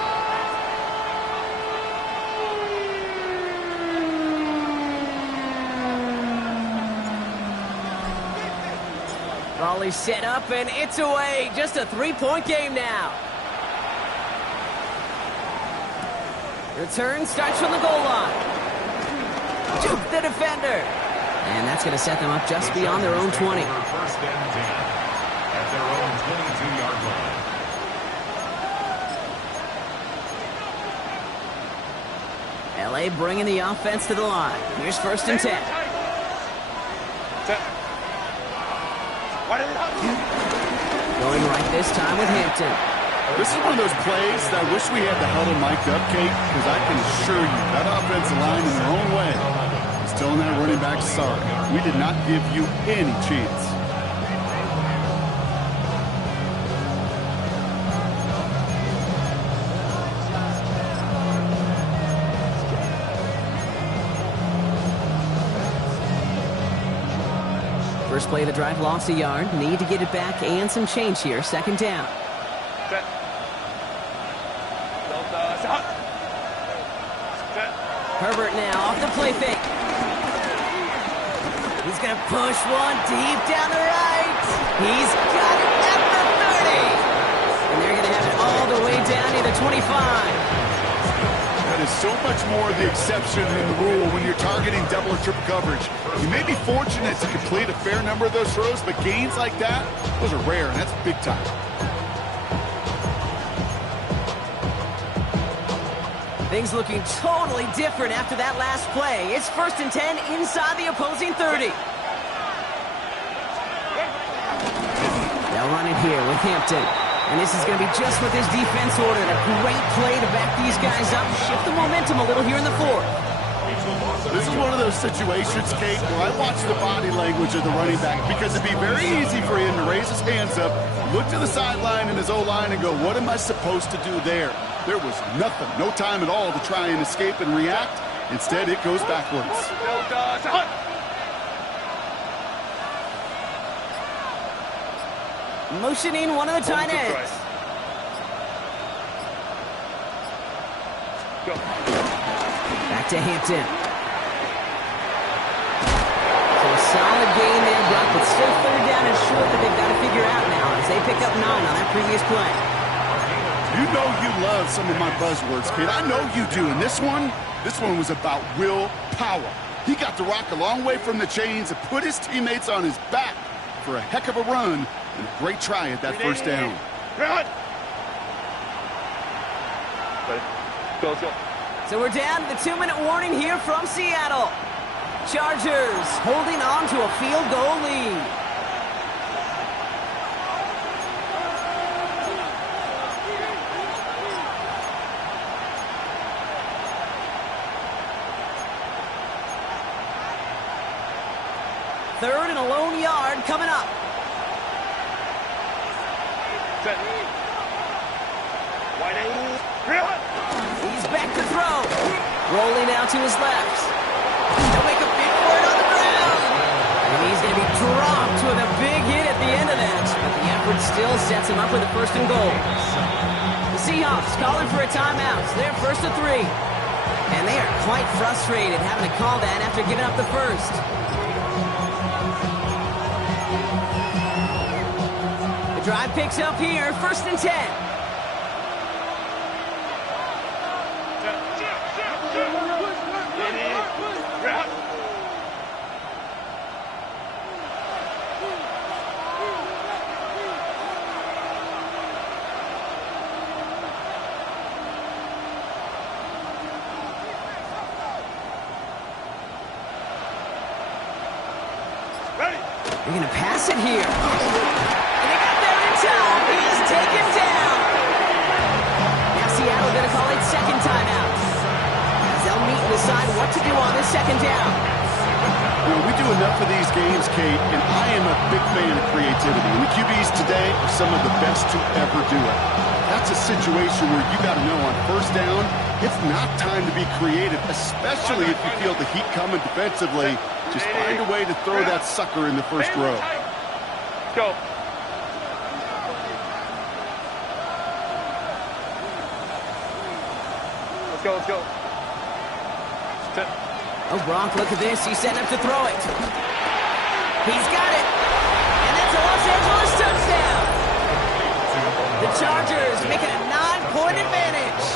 Volley set up, and it's away. Just a 3-point game now. Return starts from the goal line. Juke the defender. And that's going to set them up just beyond their own 20. 1st and 10 at their own 22-yard line. LA bringing the offense to the line. Here's 1st and 10. Going right this time with Hampton. This is one of those plays that I wish we had the huddle mic'd up, Kate, because I can assure you that offensive line in their own way is telling that running back, sorry, we did not give you any chance. First play of the drive, lost a yard. Need to get it back and some change here. 2nd down. Set. Herbert now off the play fake. He's going to push one deep down the right. He's got it at the 30. And they're going to have it all the way down near the 25. That is so much more the exception than the rule when you're targeting double or triple coverage. You may be fortunate to complete a fair number of those throws, but gains like that, those are rare, and that's big time. Things looking totally different after that last play. It's 1st and 10 inside the opposing 30. They'll run it here with Hampton. And this is going to be just what this defense ordered. A great play to back these guys up, shift the momentum a little here in the 4th. This is one of those situations, Kate, where I watch the body language of the running back because it'd be very easy for him to raise his hands up, look to the sideline and his O-line and go, what am I supposed to do there? There was nothing, no time at all to try and escape and react. Instead, it goes backwards. Motioning one of the tight ends. Back to Hampton. So a solid gain there, Brock, but still 3rd down and short that they've got to figure out now as they pick up 9 on that previous play. You know you love some of my buzzwords, kid. I know you do. And this one was about willpower. He got the rock a long way from the chains and put his teammates on his back for a heck of a run and a great try at that 1st down. Go, let's go. So we're down to the 2-minute warning here from Seattle. Chargers holding on to a field goal lead. Third and a lone yard coming up. Set. Wide angle. He's back to throw. Rolling out to his left. He'll make a big for it on the ground. And he's going to be dropped with a big hit at the end of that. But the effort still sets him up with a 1st and goal. The Seahawks calling for a timeout. So they're 1st and 3. And they are quite frustrated having to call that after giving up the 1st. The drive picks up here, 1st and 10. They're going to pass it here. And they got there in time. He's taken down. Now Seattle going to call it second timeout. As they'll meet and decide what to do on this second down. You know, we do enough of these games, Kate, and I am a big fan of creativity. And the QBs today are some of the best to ever do it. That's a situation where you got to know on first down, it's not time to be creative, especially if you feel the heat coming defensively. Just find a way to throw that sucker in the first row. Go. Let's go, let's go. Oh, Gronk, look at this. He's setting up to throw it. He's got it. And that's a Los Angeles touchdown. The Chargers making a 9-point advantage.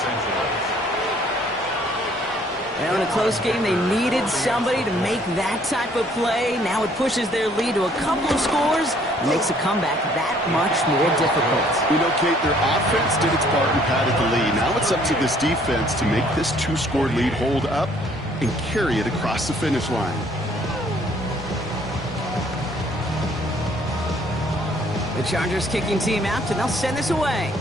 Well, in a close game, they needed somebody to make that type of play. Now it pushes their lead to a couple of scores and makes a comeback that much more difficult. You know, Kate, their offense did its part and padded the lead. Now it's up to this defense to make this 2-score lead hold up and carry it across the finish line. The Chargers kicking team out, and they'll send this away.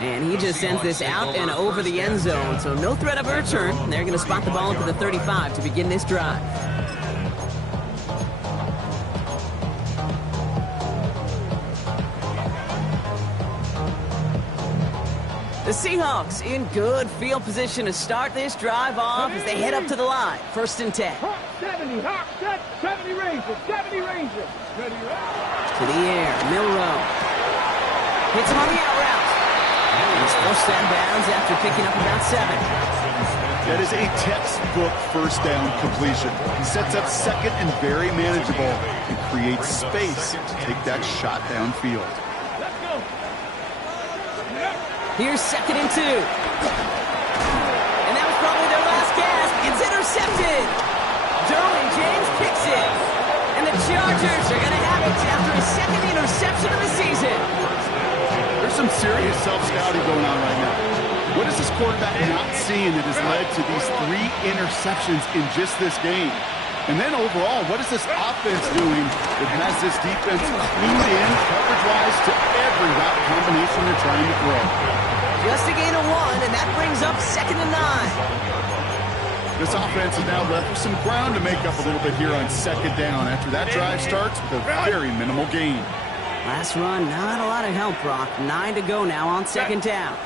And he just sends this out and over the end zone, so no threat of a return. They're going to spot the ball up at the 35 to begin this drive. The Seahawks in good field position to start this drive off as they head up to the line. 1st and 10. 70, hot, set, 70 Rangers, 70 Rangers. Ready, To the air, Milrow. Hits him on the out route. He's forced out of bounds after picking up about 7. That is a textbook first down completion. He sets up second and very manageable and creates space to take that shot downfield. let's go. Here's 2nd and 2. And that was probably their last gasp. It's intercepted. Derwin James picks it. And the Chargers are going to have it after his 2nd interception of the season. There's some serious self-scouting going on right now. What is this quarterback not seeing that has led to these 3 interceptions in just this game? And then overall, what is this offense doing that has this defense clued in coverage-wise to every route combination they're trying to throw? Just a gain of 1, and that brings up 2nd and 9. This offense is now left with some ground to make up a little bit here on 2nd down after that drive starts with a very minimal gain. Last run, not a lot of help, Brock. 9 to go now on 2nd down.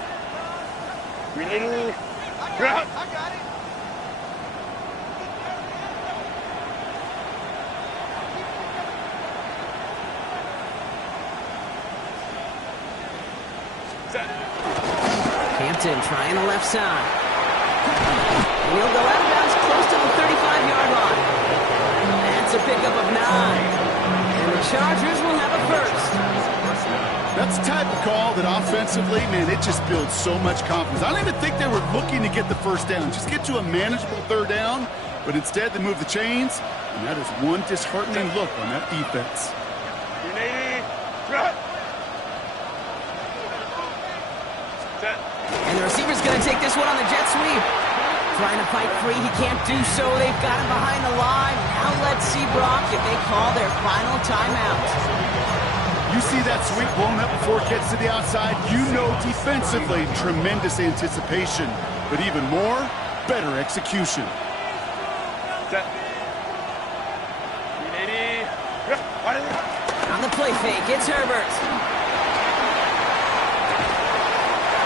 Ready? I got it. Hampton trying the left side. And he'll go out of bounds close to the 35-yard line. That's a pickup of 9. And the Chargers will have a first. That's the type of call that offensively, man, it just builds so much confidence. I don't even think they were looking to get the first down. Just get to a manageable 3rd down, but instead they move the chains, and that is one disheartening look on that defense. And the receiver's going to take this one on the jet sweep. Trying to fight free, he can't do so. They've got him behind the line. Now let's see, Brock, if they call their final timeout. You see that sweep blown up before it gets to the outside, you know defensively, tremendous anticipation. But even more, better execution. On the play fake, it's Herbert.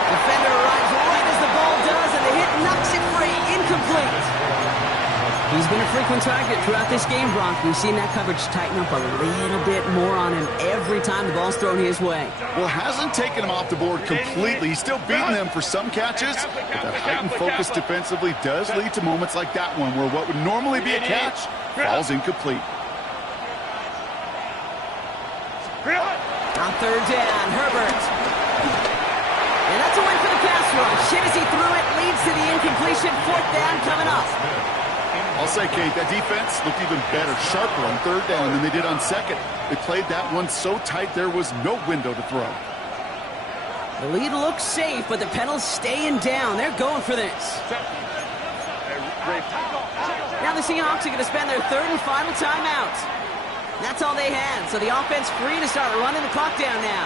Defender arrives right as the ball does, and the hit knocks it free. Incomplete. He's been a frequent target throughout this game, Bronk. We've seen that coverage tighten up a little bit more on him every time the ball's thrown his way. Well, hasn't taken him off the board completely. He's still beating them for some catches, but that heightened focus defensively does lead to moments like that one where what would normally be a catch falls incomplete. On 3rd down, Herbert. And that's a win for the pass rush. Hit as he threw it, leads to the incompletion. 4th down coming up. I'll say, Kate, that defense looked even better, sharper on 3rd down than they did on 2nd. They played that one so tight there was no window to throw. The lead looks safe, but the Penals staying down. They're going for this. Now the Seahawks are going to spend their third and final timeout. That's all they had, so the offense free to start running the clock down now.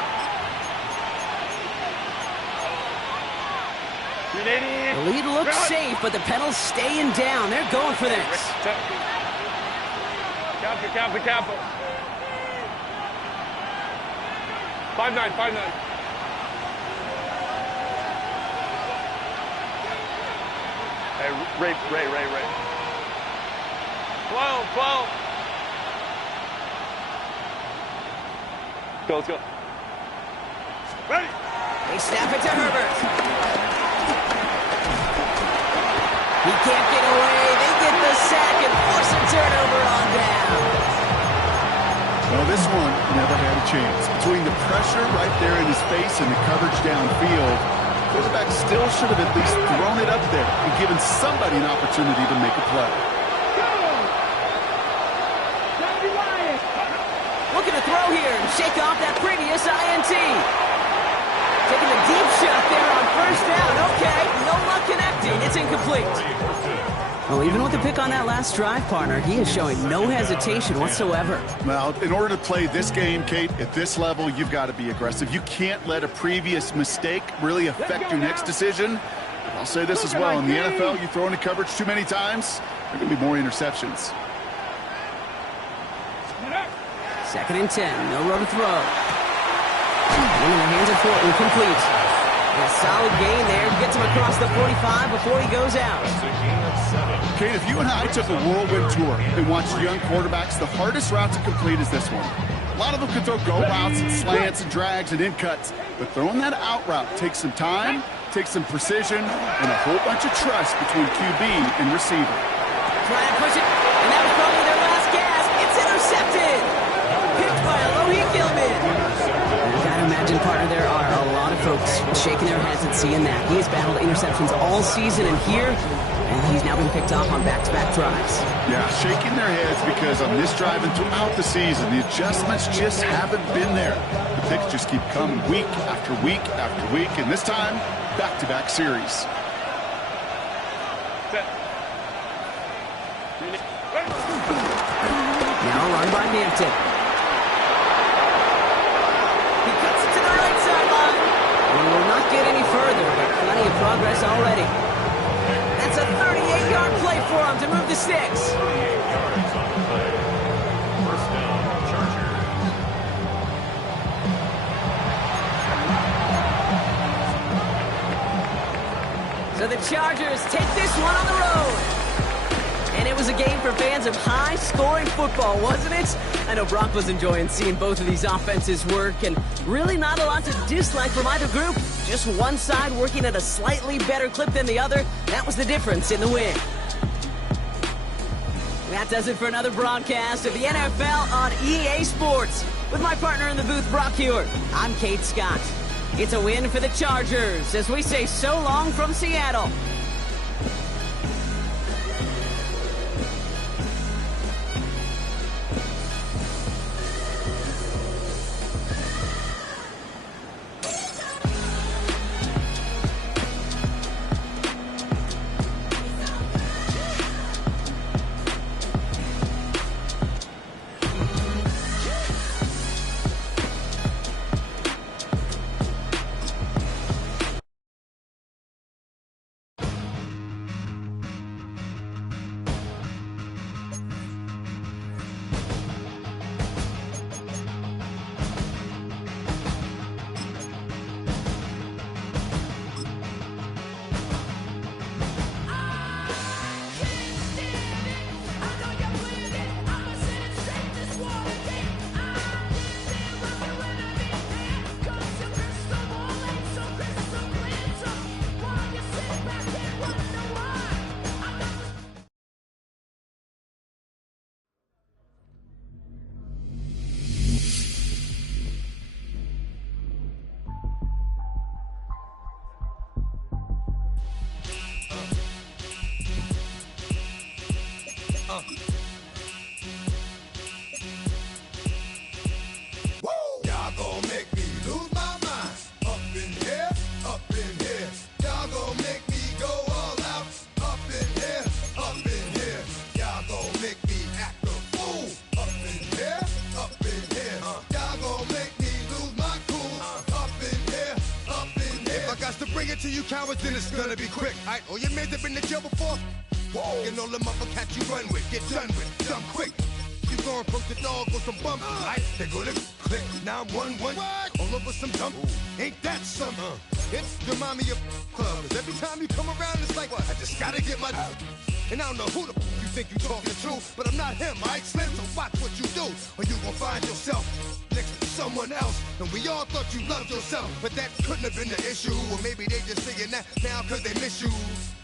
The lead looks safe, but the pedals staying down. They're going for this. Careful. 5-9. Hey, Ray. 12. Let's go. Ready. They snap it to Herbert. He can't get away. They get the sack and force a turnover on down. Well, this one never had a chance. Between the pressure right there in his face and the coverage downfield, quarterback still should have at least thrown it up there and given somebody an opportunity to make a play. Looking to throw here and shake off that previous INT. Taking a deep shot there on first down. Okay, no luck connecting. It's incomplete. Well, even with the pick on that last drive, partner, he is showing no hesitation whatsoever. Well, in order to play this game, Kate, at this level, you've got to be aggressive. You can't let a previous mistake really affect your next decision. I'll say this as well. In the NFL, you throw into coverage too many times, there are going to be more interceptions. 2nd and 10. No room to throw. One in the hands of Fortin, complete. A solid gain there. Gets him across the 45 before he goes out. Kate, if you and I took a whirlwind tour and watched young quarterbacks, the hardest route to complete is this one. A lot of them can throw go routes and slants and drags and in cuts, but throwing that out route takes some time, takes some precision, and a whole bunch of trust between QB and receiver. Try and push it, and that was probably their last gasp. It's intercepted. Picked by Alohi Gilman. You gotta imagine, partner, there are a lot of folks shaking their heads and seeing that. He has battled interceptions all season, and here, and he's now been picked off on back-to-back drives. Yeah, shaking their heads because on this drive and throughout the season, the adjustments just haven't been there. The picks just keep coming week after week after week, and this time, back-to-back series. Now run by Hampton. He cuts it to the right sideline. And will not get any further, but plenty of progress already. That's a 38-yard play for him to move the sticks. 38 yards on the play. First down, Chargers. So the Chargers take this one on the road. And it was a game for fans of high-scoring football, wasn't it? I know Brock was enjoying seeing both of these offenses work, and really not a lot to dislike from either group. Just one side working at a slightly better clip than the other. That was the difference in the win. That does it for another broadcast of the NFL on EA Sports. With my partner in the booth, Brock Hewitt, I'm Kate Scott. It's a win for the Chargers as we say so long from Seattle. you cowards, then it's gonna be quick. Alright, all your men have been to jail before? Whoa. And all the motherfuckers you run with, get done with, dumb quick. You gon' approach the dog with some bump. Alright, they gonna click 911. All over some dump. Ain't that something? It's the mommy of clubs. Every time you come around, it's like, what? I just gotta get my. And I don't know who the you think you talking to, but I'm not him, alright, Slim? So watch what you do, or you gon' find yourself next to someone else. And we all thought you loved yourself, but that couldn't have been the issue. Or maybe they just saying that now cause they miss you.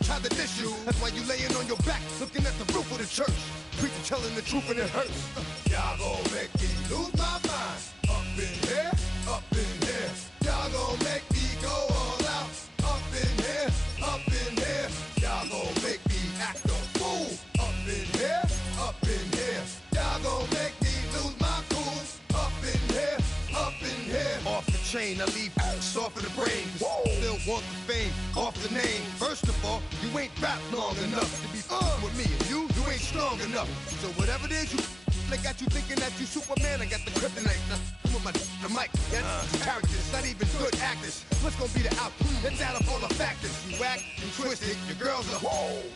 Try to diss you, that's why you laying on your back, looking at the roof of the church. Preacher telling the truth and it hurts. Y'all gon' make me lose my mind. Up in here, up in here. Y'all gon' make me go all out. Up in here, up in here. Y'all gon' make me act a fool. Up in here, up in here. Y'all gon' make me lose my cool. Up in here, up in here. Off the chain, I leave soft in the brain. Still want the fame, off the name. First of all, you ain't rap long enough to be with me. And you ain't strong enough. So whatever it is you they got you thinking that you Superman. I got the kryptonite. Come with the mic. Yeah, characters, not even good actors. What's gonna be the outcome? It's out of all the factors. You whack, you twisted, your girls are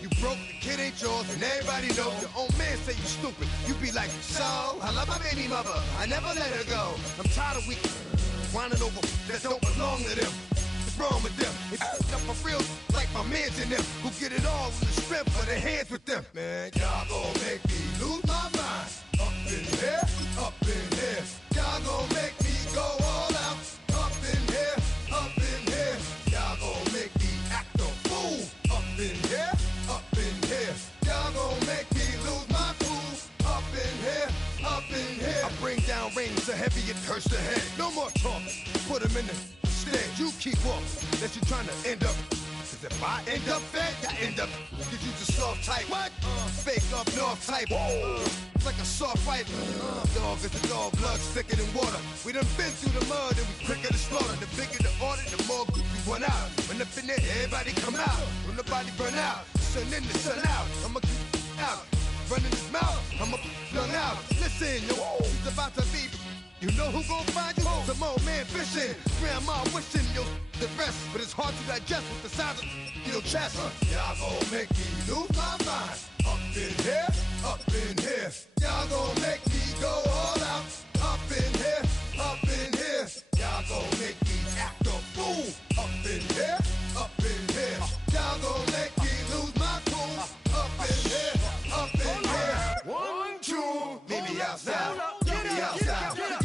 you broke, the kid ain't yours, and everybody knows. Your own man say you stupid. You be like, so I love my baby mother. I never let her go. I'm tired of weak whining over that don't belong to them. What's wrong with them? It's up for real, like my mans in them, who get it all with the strength of their hands with them. Man, y'all gon' make me lose my mind. Up in here, up in here. Y'all gon' make me go all out. Up in here, up in here. Y'all gon' make me act a fool. Up in here, up in here. Y'all gon' make me lose my cool. Up in here, up in here. I bring down rain so heavy it hurts the head. No more talking, put them in the stand. You keep walking, that you trying to end up. Cause if I end up fed, I end up. Cause you just soft type. What? Fake up north type. It's like a soft fight. Dog is a dog, blood thicker than water. We done been through the mud and we quicker to slaughter. The bigger the order, the more we run out. When up in there, everybody come out. When the body burn out, sun in the sun out. I'ma keep out. Running his mouth, I'ma run out. Listen, yo, it's about to be. You know who gon' find you? Some old man fishing. Grandma wishing you the best, but it's hard to digest with the size of your chest. Y'all gon' make me lose my mind. Up in here, up in here. Y'all gon' make me go all out. Up in here, up in here. Y'all gon' make me act a fool. Up in here, up in here. Y'all gon' make me lose my cool. Up in here, up in here. 1, 2, meet me outside. Meet me outside.